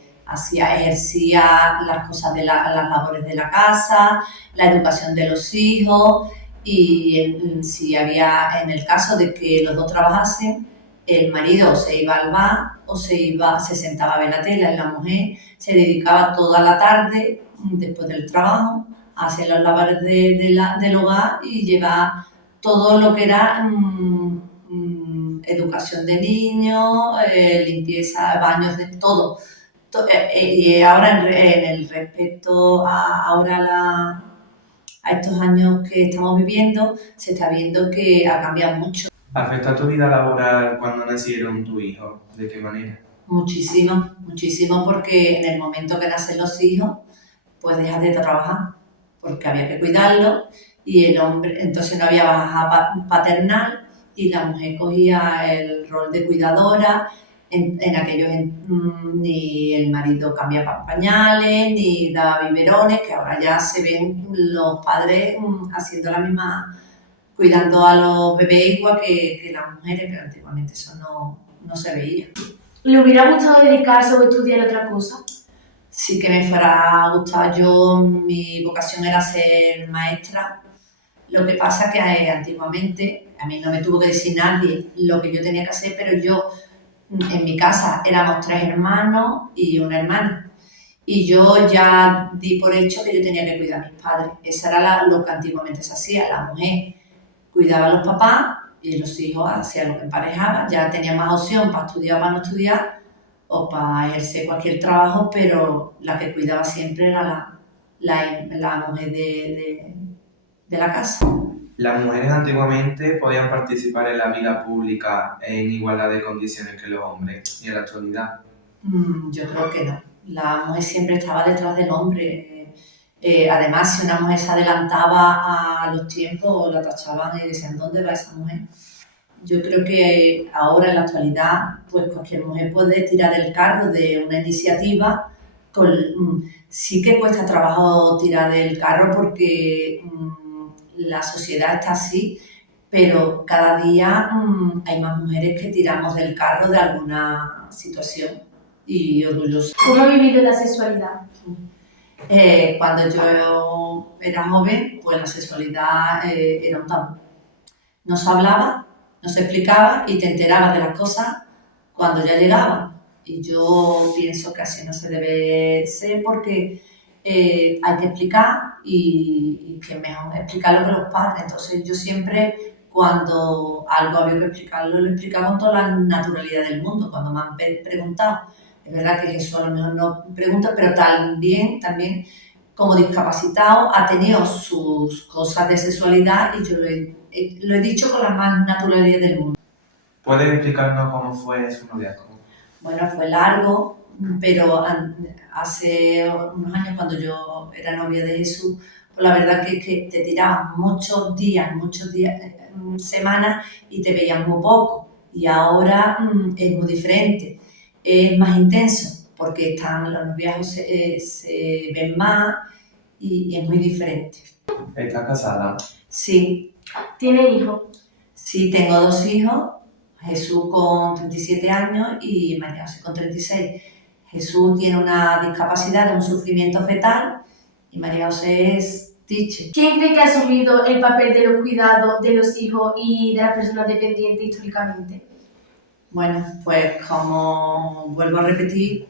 ejercía las cosas de las labores de la casa, la educación de los hijos, y si había, en el caso de que los dos trabajasen, el marido se iba al bar o se sentaba a ver la tele, la mujer se dedicaba toda la tarde después del trabajo a hacer los labores del hogar y llevar todo lo que era educación de niños, limpieza, baños, de todo. Y ahora en el respecto a estos años que estamos viviendo, se está viendo que ha cambiado mucho. ¿Afectó a tu vida laboral cuando nacieron tu hijo? ¿De qué manera? Muchísimo, muchísimo, porque en el momento que nacen los hijos, pues dejas de trabajar, porque había que cuidarlos, y el hombre, entonces no había baja paternal, y la mujer cogía el rol de cuidadora. En aquellos ni el marido cambiaba pañales, ni daba biberones, que ahora ya se ven los padres haciendo la misma, cuidando a los bebés igual que las mujeres, pero antiguamente eso no se veía. ¿Le hubiera gustado dedicarse o estudiar otra cosa? Sí que me fuera gustado. Mi vocación era ser maestra. Lo que pasa es que antiguamente, a mí no me tuvo que decir nadie lo que yo tenía que hacer, pero yo en mi casa éramos 3 hermanos y una hermana. Y yo ya di por hecho que yo tenía que cuidar a mis padres. Eso era lo que antiguamente se hacía. La mujer cuidaba a los papás y los hijos hacían lo que emparejaban. Ya tenía más opción para estudiar o para no estudiar o para ejercer cualquier trabajo, pero la que cuidaba siempre era la mujer de la casa. ¿Las mujeres antiguamente podían participar en la vida pública en igualdad de condiciones que los hombres y en la actualidad? Yo creo que no. La mujer siempre estaba detrás del hombre. Además, si una mujer se adelantaba a los tiempos, la tachaban y decían, ¿dónde va esa mujer? Yo creo que ahora, en la actualidad, pues cualquier mujer puede tirar del carro de una iniciativa. Sí que cuesta trabajo tirar del carro porque la sociedad está así, pero cada día hay más mujeres que tiramos del carro de alguna situación y orgullosa. ¿Cómo ha vivido la sexualidad? Cuando yo era joven, pues la sexualidad era un tabú. No se hablaba, no se explicaba y te enterabas de las cosas cuando ya llegaban. Y yo pienso que así no se debe ser porque hay que explicar y que mejor explicarlo que los padres. Entonces yo siempre, cuando algo había que explicarlo, lo explicaba con toda la naturalidad del mundo. Cuando me han preguntado, es verdad que Jesús a lo mejor no pregunta, pero también como discapacitado ha tenido sus cosas de sexualidad y yo lo he dicho con la más naturalidad del mundo. ¿Puedes explicarnos cómo fue su noviazgo? Bueno, fue largo, pero hace unos años cuando yo era novia de Jesús, pues la verdad que te tiraban muchos días, semanas y te veían muy poco. Y ahora es muy diferente, es más intenso porque los noviazgos se ven más y es muy diferente. ¿Estás casada? Sí. ¿Tiene hijos? Sí, tengo 2 hijos. Jesús con 37 años y María José con 36. Jesús tiene una discapacidad, un sufrimiento fetal y María José es teacher. ¿Quién cree que ha asumido el papel de los cuidados de los hijos y de las personas dependientes históricamente? Bueno, pues como vuelvo a repetir,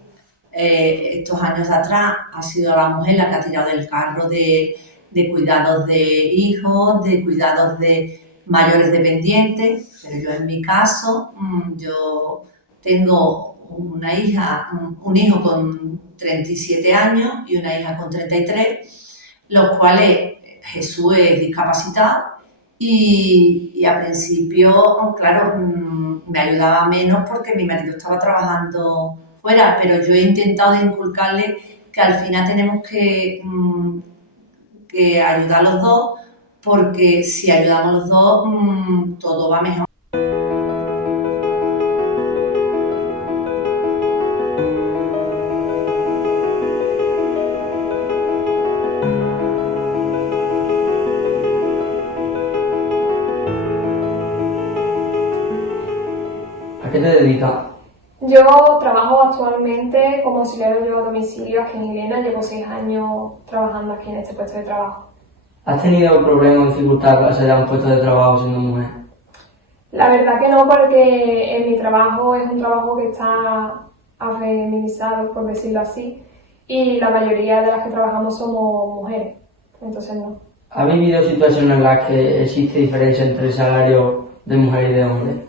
estos años atrás ha sido la mujer la que ha tirado del carro de cuidados de hijos, de cuidados de mayores dependientes, pero yo en mi caso, yo tengo un hijo con 37 años y una hija con 33, los cuales Jesús es discapacitado y al principio, claro, me ayudaba menos porque mi marido estaba trabajando fuera, pero yo he intentado de inculcarle que al final tenemos que ayudar a los dos, porque si ayudamos los dos, todo va mejor. ¿A qué te dedicas? Yo trabajo actualmente como auxiliar de a domicilio aquí en Hilena, llevo 6 años trabajando aquí en este puesto de trabajo. ¿Has tenido problemas o dificultad para acceder a un puesto de trabajo siendo mujer? La verdad que no, porque en mi trabajo es un trabajo que está feminizado, por decirlo así, y la mayoría de las que trabajamos somos mujeres, entonces no. ¿Has vivido situaciones en las que existe diferencia entre el salario de mujer y de hombre?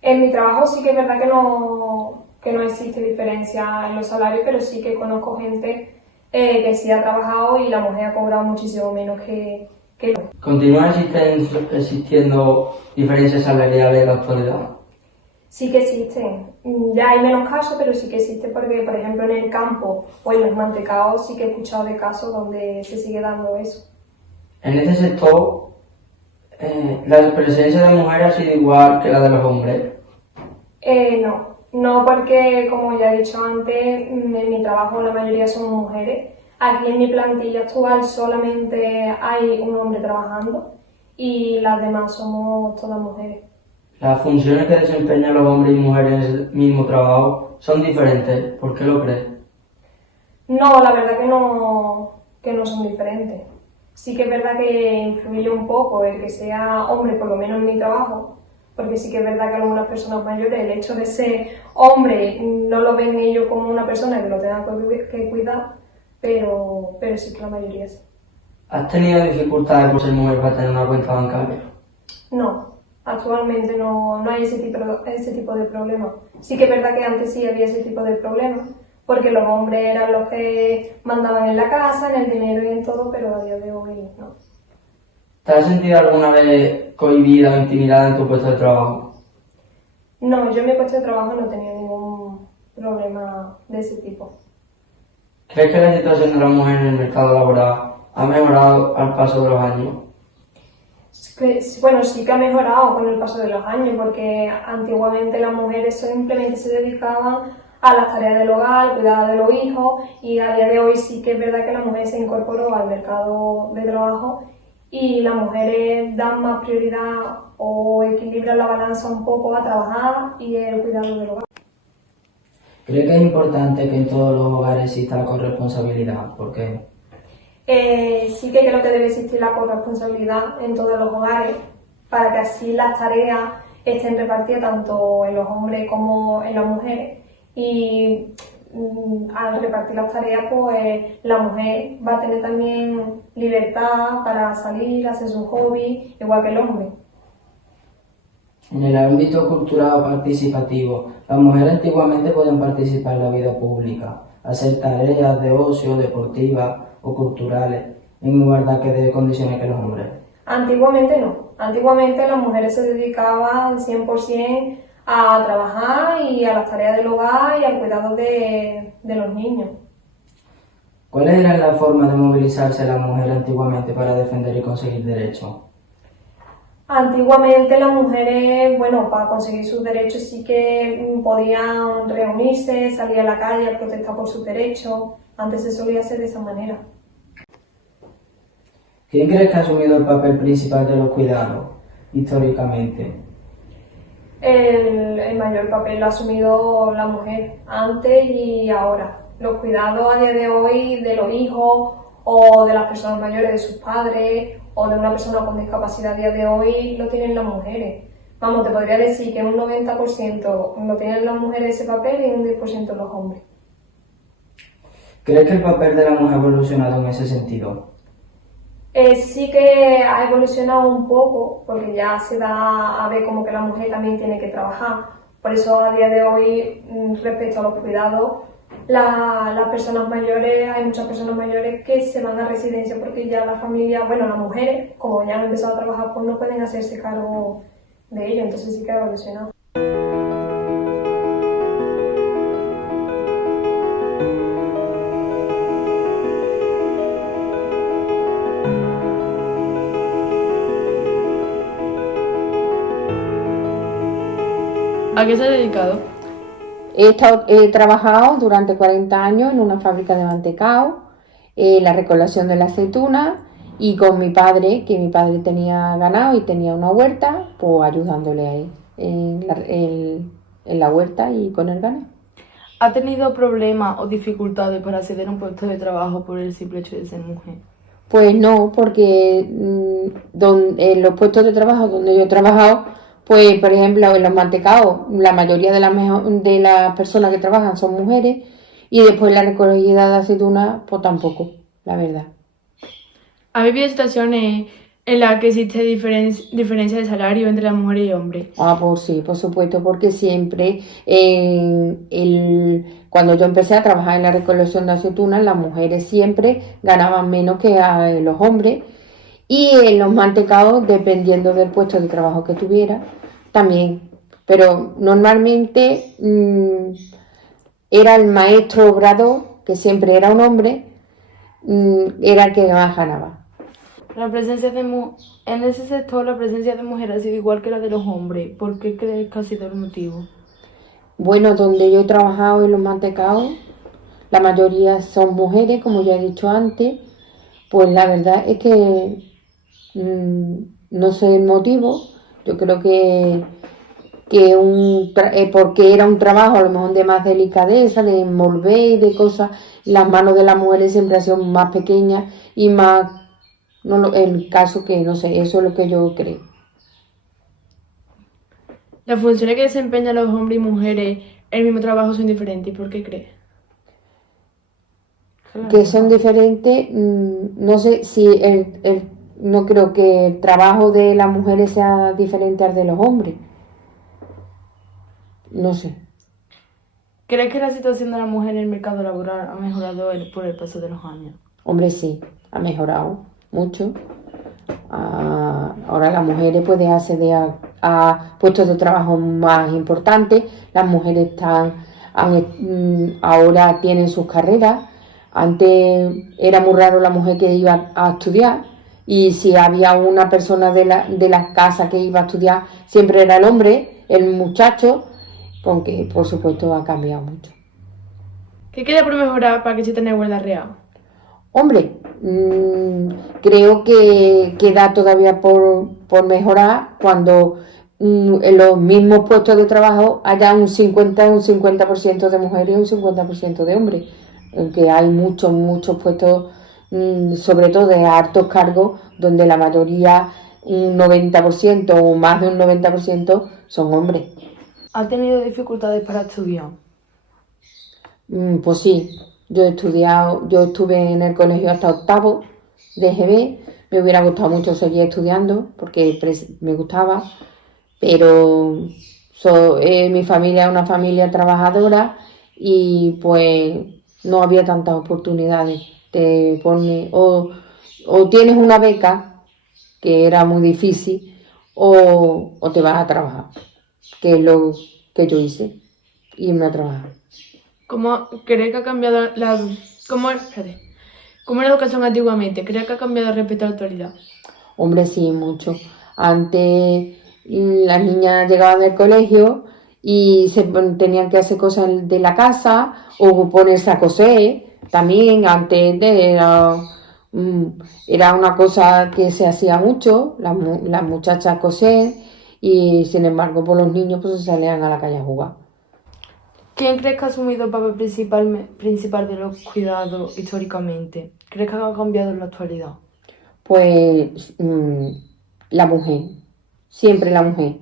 En mi trabajo sí que es verdad que no existe diferencia en los salarios, pero sí que conozco gente que sí ha trabajado y la mujer ha cobrado muchísimo menos que yo. ¿Continúan existiendo diferencias salariales en la actualidad? Sí que existen. Ya hay menos casos, pero sí que existe porque, por ejemplo, en el campo o en los mantecaos sí que he escuchado de casos donde se sigue dando eso. En este sector, ¿la presencia de mujeres ha sido igual que la de los hombres? No porque, como ya he dicho antes, en mi trabajo la mayoría son mujeres. Aquí en mi plantilla actual solamente hay un hombre trabajando y las demás somos todas mujeres. ¿Las funciones que desempeñan los hombres y mujeres en el mismo trabajo son diferentes? ¿Por qué lo crees? No, la verdad que no son diferentes. Sí que es verdad que influye un poco el que sea hombre, por lo menos en mi trabajo, porque sí que es verdad que algunas personas mayores, el hecho de ser hombre, no lo ven ellos como una persona que lo tenga que cuidar, pero sí que la mayoría sí. ¿Has tenido dificultades por ser mujer para tener una cuenta bancaria? No, actualmente no hay ese tipo de problemas. Sí que es verdad que antes sí había ese tipo de problemas, porque los hombres eran los que mandaban en la casa, en el dinero y en todo, pero a día de hoy no. ¿Te has sentido alguna vez cohibida o intimidada en tu puesto de trabajo? No, yo en mi puesto de trabajo no tenía ningún problema de ese tipo. ¿Crees que la situación de la mujer en el mercado laboral ha mejorado al paso de los años? Bueno, sí que ha mejorado con el paso de los años, porque antiguamente las mujeres simplemente se dedicaban a las tareas del hogar, al cuidado de los hijos, y a día de hoy sí que es verdad que la mujer se incorporó al mercado de trabajo y las mujeres dan más prioridad o equilibran la balanza un poco a trabajar y el cuidado del hogar. ¿Crees que es importante que en todos los hogares exista la corresponsabilidad? ¿Por qué? Sí que creo que debe existir la corresponsabilidad en todos los hogares para que así las tareas estén repartidas tanto en los hombres como en las mujeres y al repartir las tareas pues la mujer va a tener también libertad para salir, hacer sus hobbies, igual que el hombre. En el ámbito cultural o participativo, las mujeres antiguamente podían participar en la vida pública, hacer tareas de ocio, deportivas o culturales, en igualdad de condiciones que los hombres. Antiguamente no. Antiguamente las mujeres se dedicaban 100% a trabajar y a las tareas del hogar y al cuidado de los niños. ¿Cuáles eran las formas de movilizarse las mujeres antiguamente para defender y conseguir derechos? Antiguamente las mujeres, bueno, para conseguir sus derechos sí que podían reunirse, salir a la calle a protestar por sus derechos. Antes se solía hacer de esa manera. ¿Quién crees que ha asumido el papel principal de los cuidados históricamente? El mayor papel lo ha asumido la mujer antes y ahora. Los cuidados a día de hoy de los hijos o de las personas mayores de sus padres o de una persona con discapacidad a día de hoy lo tienen las mujeres. Vamos, te podría decir que un 90% lo tienen las mujeres ese papel y un 10% los hombres. ¿Crees que el papel de la mujer ha evolucionado en ese sentido? Sí que ha evolucionado un poco, porque ya se da a ver como que la mujer también tiene que trabajar. Por eso a día de hoy, respecto a los cuidados, las personas mayores, hay muchas personas mayores que se van a residencia porque ya la familia, bueno, las mujeres, como ya han empezado a trabajar, pues no pueden hacerse cargo de ello, entonces sí que ha evolucionado. ¿A qué se ha dedicado? He trabajado durante 40 años en una fábrica de mantecao, la recolección de la aceituna y con mi padre, que mi padre tenía ganado y tenía una huerta, pues ayudándole a él en la huerta y con el ganado. ¿Ha tenido problemas o dificultades para acceder a un puesto de trabajo por el simple hecho de ser mujer? Pues no, porque en los puestos de trabajo donde yo he trabajado, pues por ejemplo en los mantecaos, la mayoría de las personas que trabajan son mujeres y después la recogida de aceituna, pues tampoco, la verdad. ¿Ha vivido situaciones en las que existe diferencia de salario entre las mujeres y hombres? Ah, pues sí, por supuesto, porque siempre cuando yo empecé a trabajar en la recolección de aceitunas, las mujeres siempre ganaban menos que los hombres. Y en los mantecaos, dependiendo del puesto de trabajo que tuviera, también. Pero normalmente era el maestro obrador, que siempre era un hombre, era el que más ganaba. En ese sector la presencia de mujeres ha sido igual que la de los hombres. ¿Por qué crees que ha sido el motivo? Bueno, donde yo he trabajado en los mantecaos, la mayoría son mujeres, como ya he dicho antes. Pues la verdad es que no sé el motivo. Yo creo que porque era un trabajo a lo mejor de más delicadeza, de envolver y de cosas. Las manos de las mujeres siempre han sido más pequeñas y más, el caso que no sé, eso es lo que yo creo. Las funciones que desempeñan los hombres y mujeres en el mismo trabajo son diferentes. ¿Por qué crees? Que son diferentes, no sé si no creo que el trabajo de las mujeres sea diferente al de los hombres. No sé. ¿Crees que la situación de la mujer en el mercado laboral ha mejorado por el paso de los años? Hombre, sí, ha mejorado mucho. Ahora las mujeres pueden acceder a puestos de trabajo más importantes. Las mujeres ahora tienen sus carreras. Antes era muy raro la mujer que iba a estudiar, y si había una persona de la casa que iba a estudiar, siempre era el hombre, el muchacho, con que por supuesto ha cambiado mucho. ¿Qué queda por mejorar para que se tenga igualdad real? Hombre, creo que queda todavía por mejorar cuando en los mismos puestos de trabajo haya un 50% de mujeres y un 50% de hombres. Que hay muchos puestos, sobre todo de altos cargos, donde la mayoría, un 90% o más de un 90% son hombres. ¿Ha tenido dificultades para estudiar? Pues sí, yo estuve en el colegio hasta octavo de GB. Me hubiera gustado mucho seguir estudiando porque me gustaba, pero mi familia es una familia trabajadora y pues no había tantas oportunidades. O tienes una beca, que era muy difícil, o te vas a trabajar, que es lo que yo hice, irme a trabajar. ¿Cómo crees que ha cambiado cómo era la educación antiguamente? ¿Crees que ha cambiado respecto a la actualidad? Hombre, sí, mucho. Antes las niñas llegaban del colegio y tenían que hacer cosas de la casa o ponerse a coser. También antes era una cosa que se hacía mucho, las muchachas coser, y sin embargo por los niños pues se salían a la calle a jugar. ¿Quién crees que ha asumido el papel principal de los cuidados históricamente? ¿Crees que ha cambiado en la actualidad? Pues la mujer, siempre la mujer.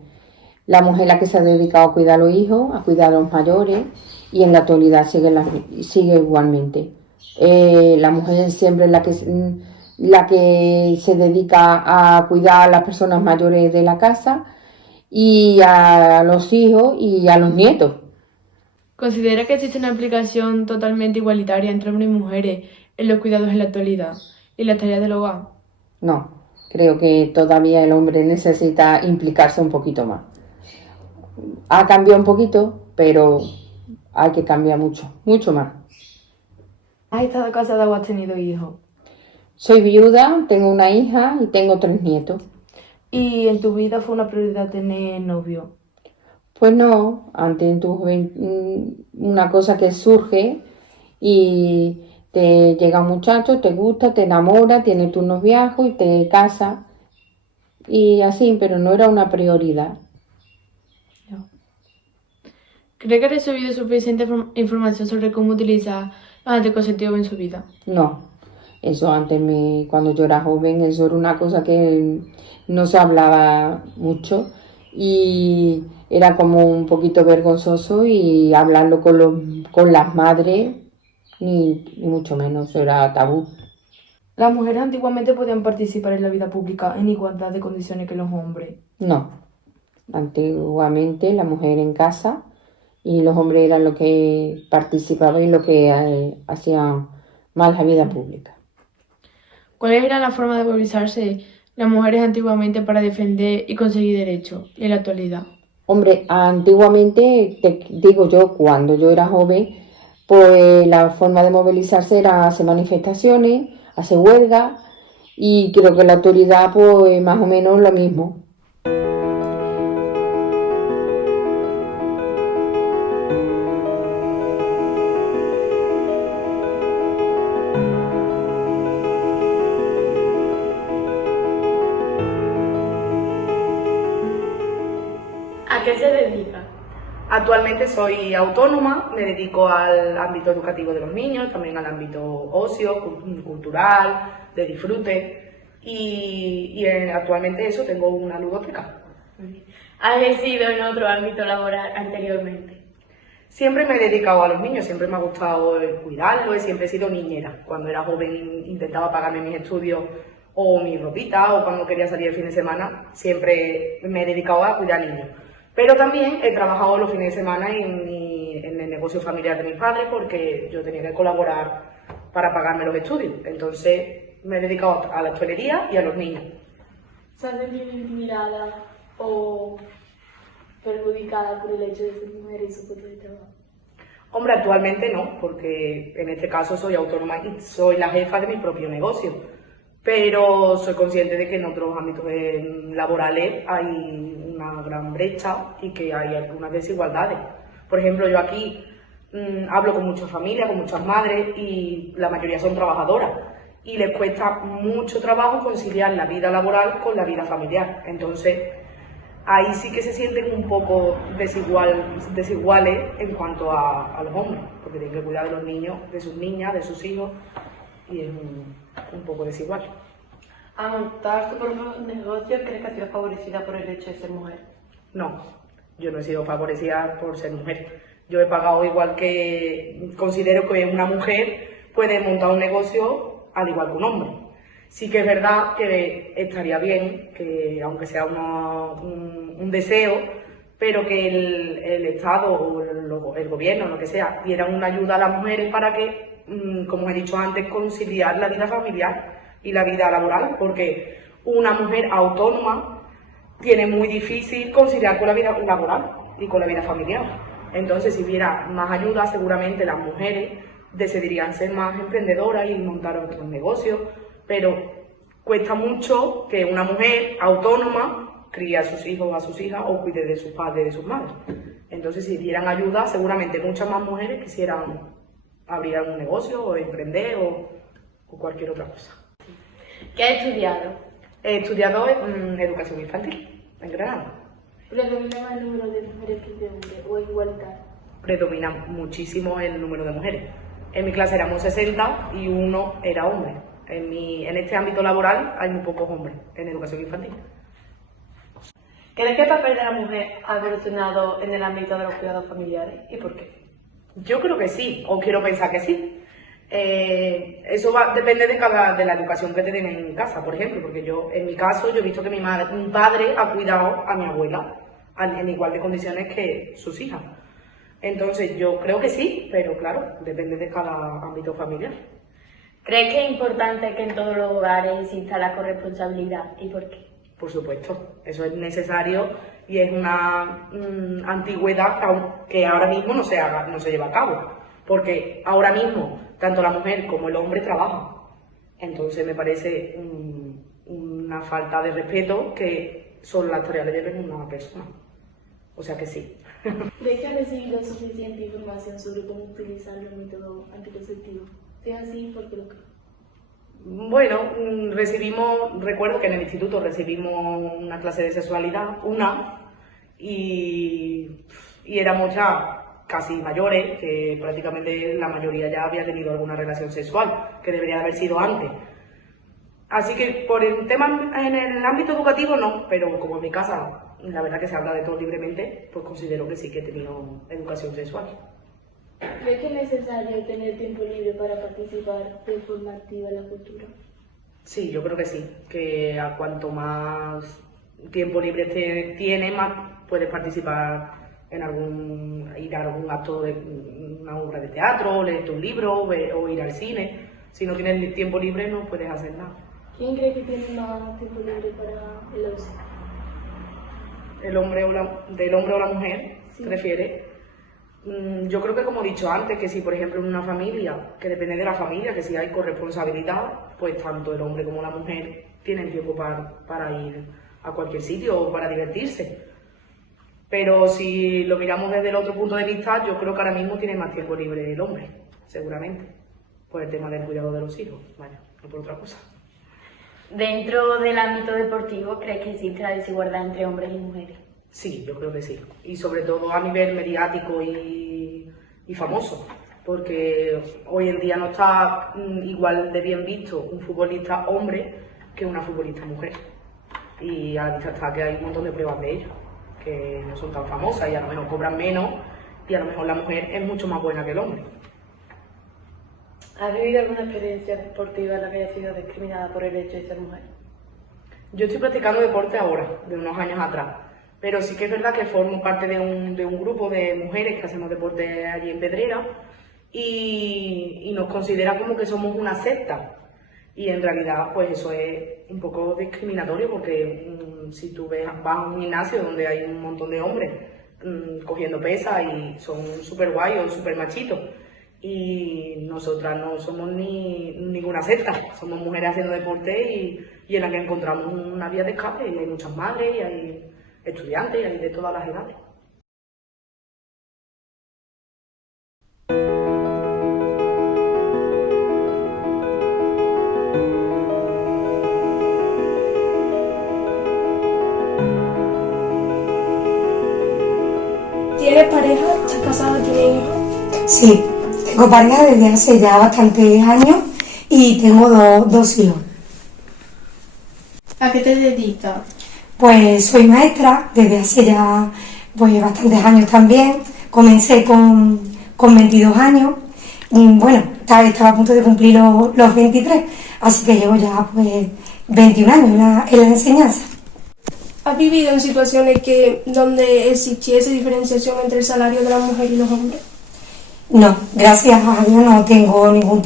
La mujer la que se ha dedicado a cuidar a los hijos, a cuidar a los mayores, y en la actualidad sigue igualmente. La mujer siempre es la que se dedica a cuidar a las personas mayores de la casa y a los hijos y a los nietos. ¿Considera que existe una aplicación totalmente igualitaria entre hombres y mujeres en los cuidados en la actualidad y las tareas del hogar? No, creo que todavía el hombre necesita implicarse un poquito más. Ha cambiado un poquito, pero hay que cambiar mucho más. ¿Has estado casada o has tenido hijos? Soy viuda, tengo una hija y tengo 3 nietos. ¿Y en tu vida fue una prioridad tener novio? Pues no, antes en tu juventud, una cosa que surge y te llega un muchacho, te gusta, te enamora, tienes tus noviazgos y te casas. Y así, pero no era una prioridad. ¿Cree que ha recibido suficiente información sobre cómo utilizar los anticonceptivos en su vida? No, eso antes, cuando yo era joven, eso era una cosa que no se hablaba mucho y era como un poquito vergonzoso, y hablarlo con las madres, ni mucho menos, era tabú. ¿Las mujeres antiguamente podían participar en la vida pública en igualdad de condiciones que los hombres? No, antiguamente la mujer en casa y los hombres eran los que participaban y los que hacían más la vida pública. ¿Cuáles eran las formas de movilizarse las mujeres antiguamente para defender y conseguir derechos en la actualidad? Hombre, antiguamente, te digo yo, cuando yo era joven, pues la forma de movilizarse era hacer manifestaciones, hacer huelgas, y creo que en la actualidad pues más o menos lo mismo. ¿A qué se dedica? Actualmente soy autónoma, me dedico al ámbito educativo de los niños, también al ámbito ocio, cultural, de disfrute, y actualmente eso, tengo una ludoteca. ¿Has ejercido en otro ámbito laboral anteriormente? Siempre me he dedicado a los niños, siempre me ha gustado cuidarlos, siempre he sido niñera. Cuando era joven intentaba pagarme mis estudios o mi ropita, o cuando quería salir el fin de semana, siempre me he dedicado a cuidar niños. Pero también he trabajado los fines de semana en el negocio familiar de mis padres porque yo tenía que colaborar para pagarme los estudios. Entonces me he dedicado a la hostelería y a los niños. ¿Se has sentido intimidada o perjudicada por el hecho de ser mujer y su puesto de trabajo? Hombre, actualmente no, porque en este caso soy autónoma y soy la jefa de mi propio negocio. Pero soy consciente de que en otros ámbitos laborales hay una gran brecha y que hay algunas desigualdades. Por ejemplo, yo aquí hablo con muchas familias, con muchas madres y la mayoría son trabajadoras y les cuesta mucho trabajo conciliar la vida laboral con la vida familiar. Entonces, ahí sí que se sienten un poco desiguales en cuanto a los hombres, porque tienen que cuidar de los niños, de sus niñas, de sus hijos, y es un poco desigual. ¿Al montar tu propio negocio crees que has sido favorecida por el hecho de ser mujer? No, yo no he sido favorecida por ser mujer. Yo he pagado igual que considero que una mujer puede montar un negocio al igual que un hombre. Sí que es verdad que estaría bien, que aunque sea un deseo, pero que el Estado o el gobierno, lo que sea, dieran una ayuda a las mujeres para que, como he dicho antes, conciliar la vida familiar y la vida laboral, porque una mujer autónoma tiene muy difícil conciliar con la vida laboral y con la vida familiar. Entonces, si hubiera más ayuda, seguramente las mujeres decidirían ser más emprendedoras y montar otros negocios, pero cuesta mucho que una mujer autónoma críe a sus hijos o a sus hijas o cuide de sus padres y de sus madres. Entonces, si dieran ayuda, seguramente muchas más mujeres quisieran abrir algún negocio o emprender o cualquier otra cosa. ¿Qué has estudiado? He estudiado educación infantil en Granada. ¿Predomina más el número de mujeres que de hombres o es igualitario? Predomina muchísimo el número de mujeres. En mi clase éramos 60 y uno era hombre. En este ámbito laboral hay muy pocos hombres en educación infantil. ¿Crees que el papel de la mujer ha evolucionado en el ámbito de los cuidados familiares y por qué? Yo creo que sí, o quiero pensar que sí. Eso depende de la educación que te den en casa, por ejemplo, porque en mi caso, yo he visto que mi padre ha cuidado a mi abuela en igual de condiciones que sus hijas. Entonces, yo creo que sí, pero claro, depende de cada ámbito familiar. ¿Crees que es importante que en todos los hogares exista la corresponsabilidad y por qué? Por supuesto, eso es necesario y es una antigüedad que ahora mismo no se lleva a cabo, porque ahora mismo tanto la mujer como el hombre trabajan. Entonces me parece una falta de respeto que solo la historia le deben a una persona. O sea que sí. ¿Crees que has recibido suficiente información sobre cómo utilizar los métodos anticonceptivos? Si es así, ¿por qué lo crees? Bueno, recuerdo que en el instituto recibimos una clase de sexualidad, y éramos ya casi mayores, que prácticamente la mayoría ya había tenido alguna relación sexual, que debería haber sido antes. Así que por el tema en el ámbito educativo no, pero como en mi casa la verdad que se habla de todo libremente, pues considero que sí que he tenido educación sexual. ¿Crees que es necesario tener tiempo libre para participar de forma activa en la cultura? Sí, yo creo que sí, que a cuanto más tiempo libre tienes, más puedes participar en ir a algún acto de una obra de teatro, leerte un libro o ir al cine. Si no tienes tiempo libre no puedes hacer nada. ¿Quién cree que tiene más tiempo libre para el ocio? ¿Del hombre o la mujer? Sí. ¿Te refieres? Yo creo que, como he dicho antes, que si por ejemplo en una familia, que depende de la familia, que si hay corresponsabilidad, pues tanto el hombre como la mujer tienen tiempo para ir a cualquier sitio o para divertirse. Pero si lo miramos desde el otro punto de vista, yo creo que ahora mismo tiene más tiempo libre el hombre, seguramente, por el tema del cuidado de los hijos, vaya, no por otra cosa. ¿Dentro del ámbito deportivo crees que existe la desigualdad entre hombres y mujeres? Sí, yo creo que sí. Y sobre todo a nivel mediático y famoso. Porque hoy en día no está igual de bien visto un futbolista hombre que una futbolista mujer. Y a la vista está que hay un montón de pruebas de ello. que no son tan famosas y a lo mejor cobran menos y a lo mejor la mujer es mucho más buena que el hombre. ¿Has vivido alguna experiencia deportiva en la que hayas sido discriminada por el hecho de ser mujer? Yo estoy practicando deporte ahora, de unos años atrás, pero sí que es verdad que formo parte de un grupo de mujeres que hacemos deporte allí en Pedrera y nos considera como que somos una secta. Y en realidad, pues eso es un poco discriminatorio porque si tú vas a un gimnasio donde hay un montón de hombres cogiendo pesas y son súper guay o súper machitos, y nosotras no somos ninguna secta, somos mujeres haciendo deporte y en la que encontramos una vía de escape, y hay muchas madres, y hay estudiantes, y hay de todas las edades. ¿Tienes pareja? ¿Estás casada? ¿Tienes hijos? Sí, tengo pareja desde hace ya bastantes años y tengo dos hijos. ¿A qué te dedicas? Pues soy maestra desde hace ya bastantes años también. Comencé con 22 años y bueno, estaba a punto de cumplir los 23, así que llevo ya 21 años en la enseñanza. ¿Has vivido en situaciones donde existiese diferenciación entre el salario de la mujer y los hombres? No, gracias a Dios no he tenido ningún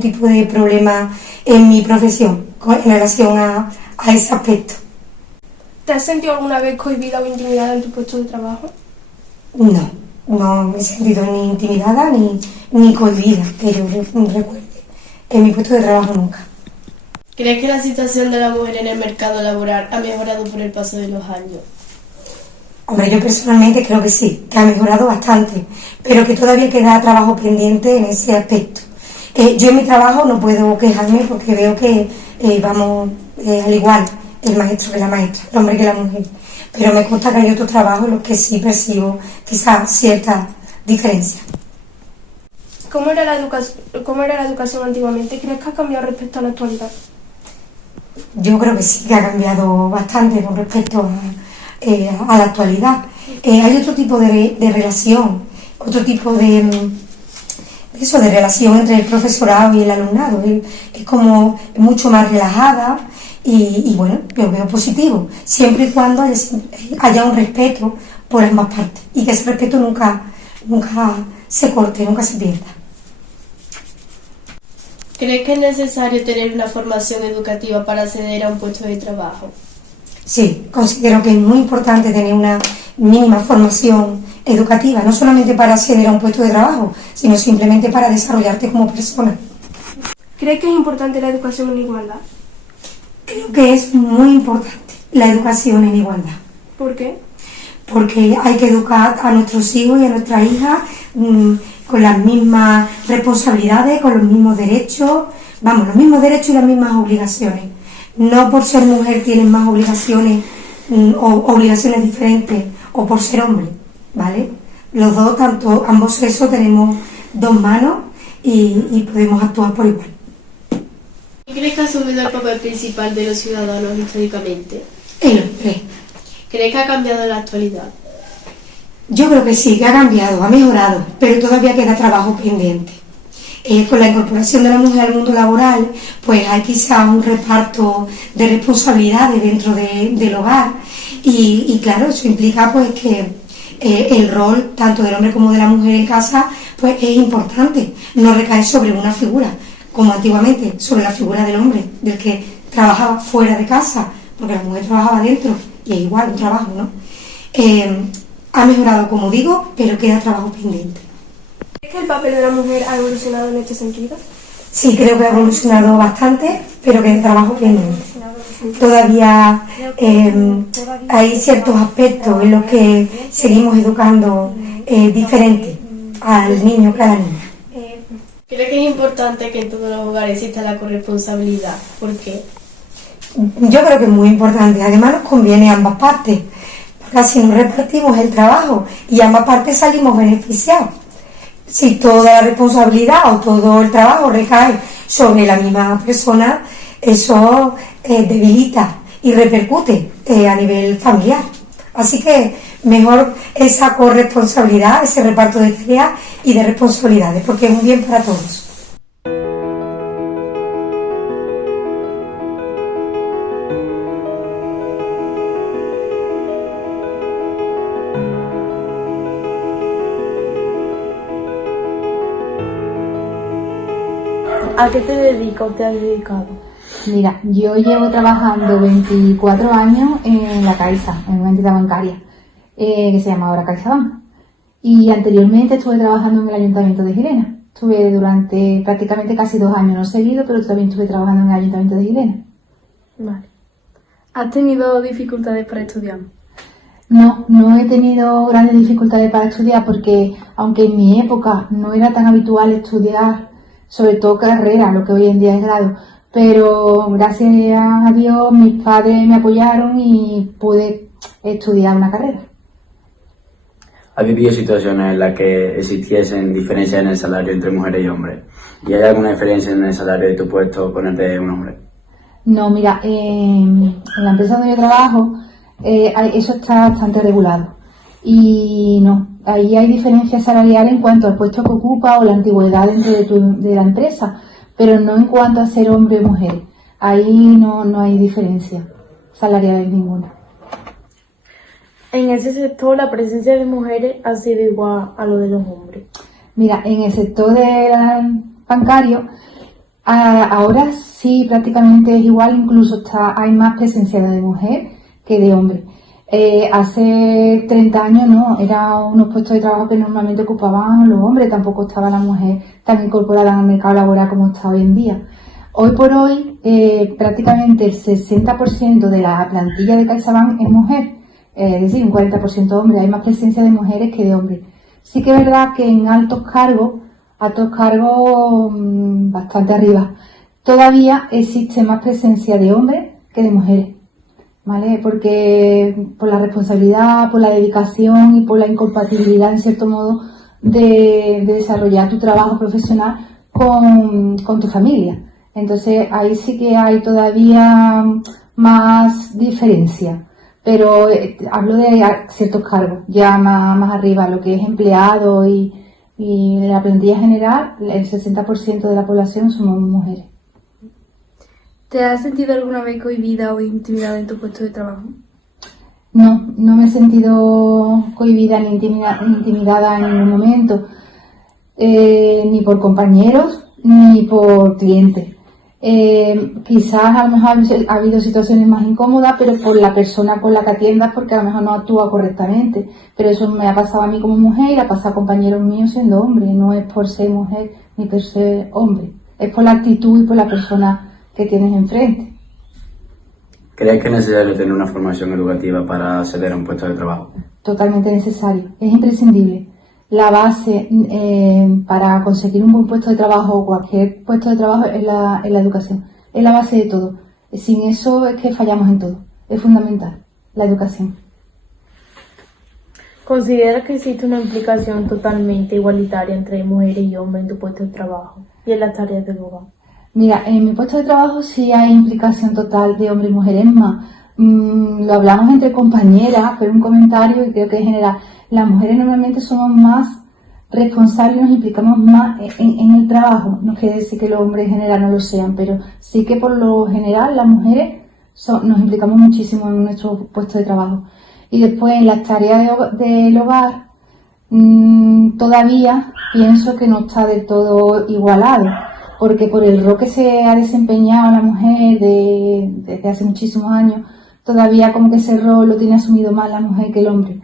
tipo de problema en mi profesión en relación a ese aspecto. ¿Te has sentido alguna vez cohibida o intimidada en tu puesto de trabajo? No me he sentido ni intimidada ni cohibida, que yo recuerde, en mi puesto de trabajo nunca. ¿Crees que la situación de la mujer en el mercado laboral ha mejorado por el paso de los años? Hombre, yo personalmente creo que sí, que ha mejorado bastante, pero que todavía queda trabajo pendiente en ese aspecto. Yo en mi trabajo no puedo quejarme porque veo que vamos al igual, el maestro que la maestra, el hombre que la mujer. Pero me consta que hay otros trabajos en los que sí percibo quizás cierta diferencia. ¿Cómo era la educación antiguamente? ¿Crees que ha cambiado respecto a la actualidad? Yo creo que sí que ha cambiado bastante con respecto a la actualidad. Hay otro tipo de relación, otro tipo de relación entre el profesorado y el alumnado. Es como mucho más relajada y bueno, yo veo positivo, siempre y cuando haya un respeto por ambas partes y que ese respeto nunca se corte, nunca se pierda. ¿Crees que es necesario tener una formación educativa para acceder a un puesto de trabajo? Sí, considero que es muy importante tener una mínima formación educativa, no solamente para acceder a un puesto de trabajo, sino simplemente para desarrollarte como persona. ¿Crees que es importante la educación en igualdad? Creo que es muy importante la educación en igualdad. ¿Por qué? Porque hay que educar a nuestros hijos y a nuestras hijas con las mismas responsabilidades, con los mismos derechos, los mismos derechos y las mismas obligaciones. No por ser mujer tienes más obligaciones o obligaciones diferentes, o por ser hombre, ¿vale? Los dos, ambos sexos, tenemos dos manos y podemos actuar por igual. ¿Y crees que ha asumido el papel principal de los ciudadanos históricamente? El hombre. ¿Crees que ha cambiado en la actualidad? Yo creo que sí, que ha cambiado, ha mejorado, pero todavía queda trabajo pendiente. Con la incorporación de la mujer al mundo laboral, pues hay quizá un reparto de responsabilidades dentro del hogar y claro, eso implica pues que el rol tanto del hombre como de la mujer en casa pues es importante, no recae sobre una figura, como antiguamente, sobre la figura del hombre, del que trabajaba fuera de casa, porque la mujer trabajaba dentro y es igual un trabajo, ¿no? Ha mejorado, como digo, pero queda trabajo pendiente. ¿Crees que el papel de la mujer ha evolucionado en este sentido? Sí, creo que ha evolucionado bastante, pero queda trabajo pendiente. Todavía hay ciertos aspectos en los que seguimos educando diferente al niño que a la niña. ¿Crees que es importante que en todos los hogares exista la corresponsabilidad? ¿Por qué? Yo creo que es muy importante. Además nos conviene a ambas partes, porque así nos repartimos el trabajo y ambas partes salimos beneficiados. Si toda la responsabilidad o todo el trabajo recae sobre la misma persona, eso debilita y repercute a nivel familiar. Así que mejor esa corresponsabilidad, ese reparto de tareas y de responsabilidades, porque es un bien para todos. ¿A qué te dedicas o te has dedicado? Mira, yo llevo trabajando 24 años en la Caixa, en una entidad bancaria, que se llama ahora CaixaBank. Y anteriormente estuve trabajando en el Ayuntamiento de Girena. Estuve durante prácticamente casi 2 años, no seguido, pero también estuve trabajando en el Ayuntamiento de Girena. Vale. ¿Has tenido dificultades para estudiar? No he tenido grandes dificultades para estudiar porque, aunque en mi época no era tan habitual estudiar, sobre todo carrera, lo que hoy en día es grado, pero gracias a Dios mis padres me apoyaron y pude estudiar una carrera. ¿Has vivido situaciones en las que existiesen diferencias en el salario entre mujeres y hombres? ¿Y hay alguna diferencia en el salario de tu puesto con el de un hombre? No, mira, en la empresa donde yo trabajo, eso está bastante regulado. Y no, ahí hay diferencias salariales en cuanto al puesto que ocupa o la antigüedad dentro de la empresa, pero no en cuanto a ser hombre o mujer. Ahí no hay diferencia salarial ninguna. En ese sector la presencia de mujeres ha sido igual a lo de los hombres. Mira, en el sector bancario, ahora sí prácticamente es igual, incluso hay más presencia de mujer que de hombre. Hace 30 años no, eran unos puestos de trabajo que normalmente ocupaban los hombres, tampoco estaba la mujer tan incorporada al mercado laboral como está hoy en día. Hoy por hoy, prácticamente el 60% de la plantilla de CaixaBank es mujer, es decir, un 40% hombre, hay más presencia de mujeres que de hombres. Sí que es verdad que en altos cargos bastante arriba, todavía existe más presencia de hombres que de mujeres. ¿Vale? Porque por la responsabilidad, por la dedicación y por la incompatibilidad, en cierto modo, de desarrollar tu trabajo profesional con tu familia. Entonces, ahí sí que hay todavía más diferencia. Pero hablo de ciertos cargos, ya más arriba, lo que es empleado y la plantilla general, el 60% de la población somos mujeres. ¿Te has sentido alguna vez cohibida o intimidada en tu puesto de trabajo? No me he sentido cohibida ni intimidada en ningún momento, ni por compañeros ni por clientes. Quizás a lo mejor ha habido situaciones más incómodas, pero por la persona con la que atiendas, porque a lo mejor no actúa correctamente. Pero eso me ha pasado a mí como mujer y le ha pasado a compañeros míos siendo hombre. No es por ser mujer ni por ser hombre, es por la actitud y por la persona que tienes enfrente. ¿Crees que es necesario tener una formación educativa para acceder a un puesto de trabajo? Totalmente necesario, es imprescindible. La base para conseguir un buen puesto de trabajo o cualquier puesto de trabajo es la educación, es la base de todo. Sin eso es que fallamos en todo, es fundamental, la educación. ¿Consideras que existe una implicación totalmente igualitaria entre mujeres y hombres en tu puesto de trabajo y en las tareas del hogar? Mira, en mi puesto de trabajo sí hay implicación total de hombres y mujeres, más lo hablamos entre compañeras, pero un comentario y creo que en general las mujeres normalmente somos más responsables y nos implicamos más en el trabajo. No quiere decir que los hombres en general no lo sean, pero sí que por lo general las mujeres nos implicamos muchísimo en nuestro puesto de trabajo. Y después en las tareas del hogar todavía pienso que no está del todo igualado, porque por el rol que se ha desempeñado la mujer desde hace muchísimos años, todavía como que ese rol lo tiene asumido más la mujer que el hombre.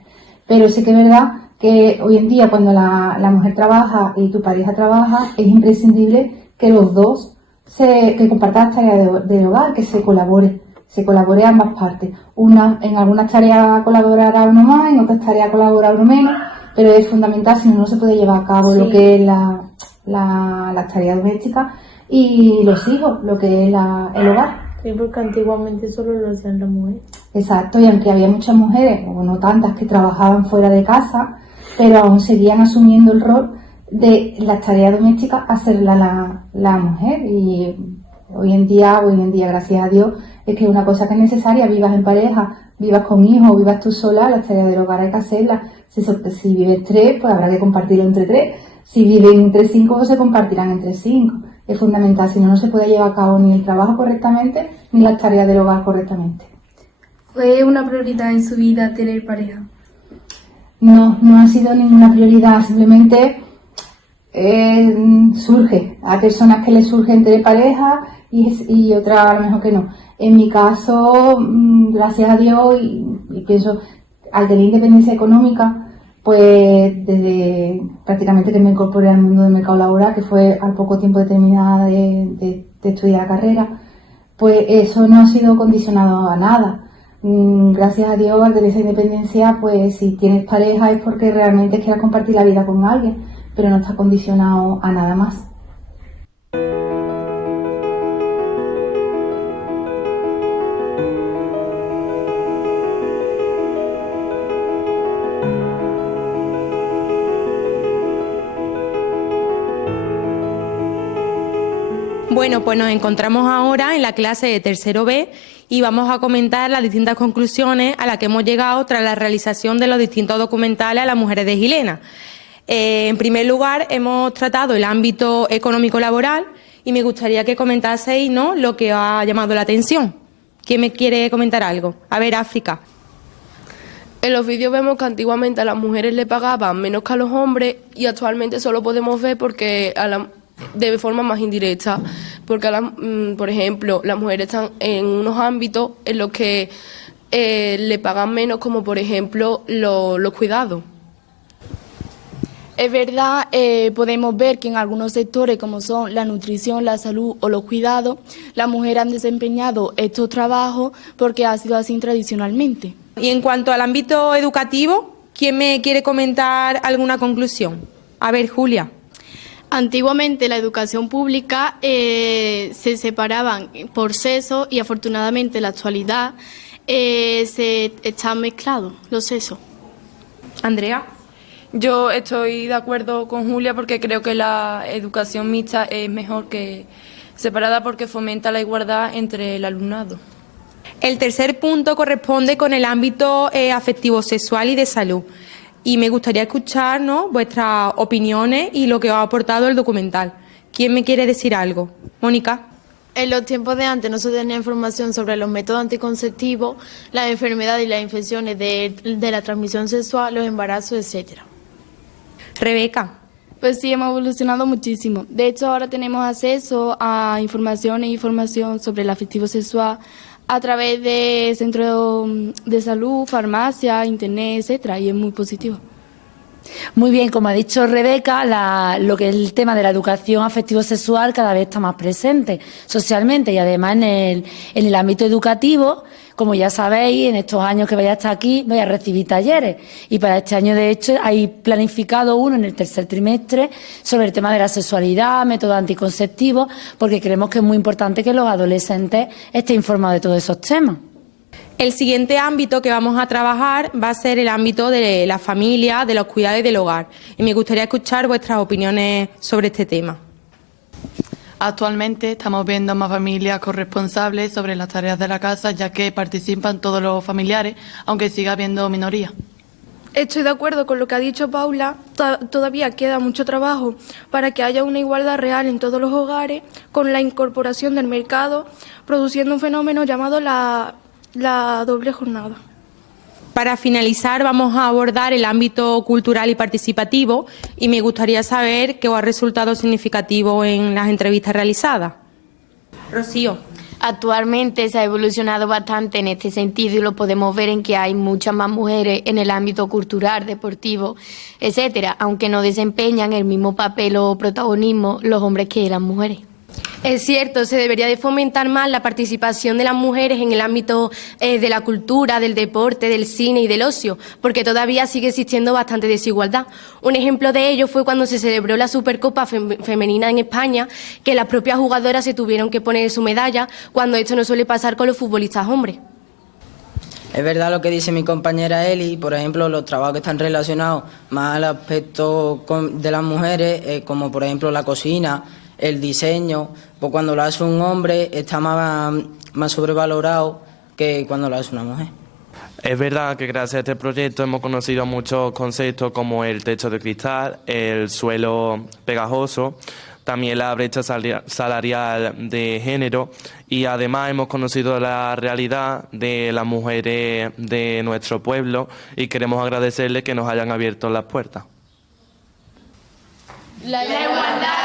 Pero sí que es verdad que hoy en día cuando la mujer trabaja y tu pareja trabaja, es imprescindible que los dos que compartan las tareas del hogar, que se colabore ambas partes. En algunas tareas colaborará uno más, en otras tareas colaborará uno menos, pero es fundamental, si no, no se puede llevar a cabo lo que es las tareas domésticas y los hijos, lo que es el hogar. Sí, porque antiguamente solo lo hacían las mujeres. Exacto, y aunque había muchas mujeres, o no tantas, que trabajaban fuera de casa, pero aún seguían asumiendo el rol de las tareas domésticas hacerla la mujer, y Hoy en día, gracias a Dios, es que es una cosa que es necesaria, vivas en pareja, vivas con hijos, vivas tú sola, las tareas del hogar hay que hacerlas. Si vives 3, pues habrá que compartirlo entre 3. Si viven entre 5, pues se compartirán entre 5. Es fundamental, si no, no se puede llevar a cabo ni el trabajo correctamente, ni las tareas del hogar correctamente. ¿Fue una prioridad en su vida tener pareja? No, no ha sido ninguna prioridad, simplemente surge. Hay personas que les surgen tener pareja y otras a lo mejor que no. En mi caso, gracias a Dios, y pienso, al tener independencia económica, pues desde prácticamente que me incorporé al mundo del mercado laboral, que fue al poco tiempo de terminada de estudiar la carrera, pues eso no ha sido condicionado a nada. Gracias a Dios, al tener esa independencia, pues si tienes pareja es porque realmente quieras compartir la vida con alguien, pero no está condicionado a nada más. Bueno, pues nos encontramos ahora en la clase de tercero B y vamos a comentar las distintas conclusiones a las que hemos llegado tras la realización de los distintos documentales a las mujeres de Gilena. En primer lugar, hemos tratado el ámbito económico-laboral y me gustaría que comentaseis, ¿no?, lo que os ha llamado la atención. ¿Quién me quiere comentar algo? A ver, África. En los vídeos vemos que antiguamente a las mujeres le pagaban menos que a los hombres y actualmente solo podemos ver de forma más indirecta, porque por ejemplo las mujeres están en unos ámbitos en los que le pagan menos, como por ejemplo los cuidados. Es verdad, podemos ver que en algunos sectores como son la nutrición, la salud o los cuidados, las mujeres han desempeñado estos trabajos porque ha sido así tradicionalmente. Y en cuanto al ámbito educativo, ¿quién me quiere comentar alguna conclusión? A ver, Julia. Antiguamente la educación pública se separaban por sexo y afortunadamente en la actualidad se están mezclados los sexos. Andrea. Yo estoy de acuerdo con Julia porque creo que la educación mixta es mejor que separada porque fomenta la igualdad entre el alumnado. El tercer punto corresponde con el ámbito afectivo sexual y de salud. Y me gustaría escuchar, ¿no?, vuestras opiniones y lo que os ha aportado el documental. ¿Quién me quiere decir algo? Mónica. En los tiempos de antes no se tenía información sobre los métodos anticonceptivos, las enfermedades y las infecciones de la transmisión sexual, los embarazos, etcétera. Rebeca. Pues sí, hemos evolucionado muchísimo. De hecho, ahora tenemos acceso a información sobre el afectivo sexual a través de centros de salud, farmacia, internet, etcétera, y es muy positivo. Muy bien, como ha dicho Rebeca, lo que es el tema de la educación afectivo-sexual cada vez está más presente socialmente y además en el ámbito educativo. Como ya sabéis, en estos años que vais a estar aquí, vais a recibir talleres y para este año, de hecho, hay planificado uno en el tercer trimestre sobre el tema de la sexualidad, métodos anticonceptivos, porque creemos que es muy importante que los adolescentes estén informados de todos esos temas. El siguiente ámbito que vamos a trabajar va a ser el ámbito de la familia, de los cuidados y del hogar. Y me gustaría escuchar vuestras opiniones sobre este tema. Actualmente estamos viendo más familias corresponsables sobre las tareas de la casa, ya que participan todos los familiares, aunque siga habiendo minorías. Estoy de acuerdo con lo que ha dicho Paula. Todavía queda mucho trabajo para que haya una igualdad real en todos los hogares, con la incorporación del mercado, produciendo un fenómeno llamado la doble jornada. Para finalizar, vamos a abordar el ámbito cultural y participativo y me gustaría saber qué os ha resultado significativo en las entrevistas realizadas. Rocío. Actualmente se ha evolucionado bastante en este sentido y lo podemos ver en que hay muchas más mujeres en el ámbito cultural, deportivo, etcétera, aunque no desempeñan el mismo papel o protagonismo los hombres que las mujeres. Es cierto, se debería de fomentar más la participación de las mujeres en el ámbito de la cultura, del deporte, del cine y del ocio, porque todavía sigue existiendo bastante desigualdad. Un ejemplo de ello fue cuando se celebró la Supercopa femenina en España, que las propias jugadoras se tuvieron que poner su medalla, cuando esto no suele pasar con los futbolistas hombres. Es verdad lo que dice mi compañera Eli, por ejemplo, los trabajos que están relacionados más al aspecto de las mujeres, como por ejemplo la cocina, el diseño, pues cuando lo hace un hombre está más sobrevalorado que cuando lo hace una mujer. Es verdad que gracias a este proyecto hemos conocido muchos conceptos como el techo de cristal, el suelo pegajoso, también la brecha salarial de género y además hemos conocido la realidad de las mujeres de nuestro pueblo y queremos agradecerles que nos hayan abierto las puertas. La igualdad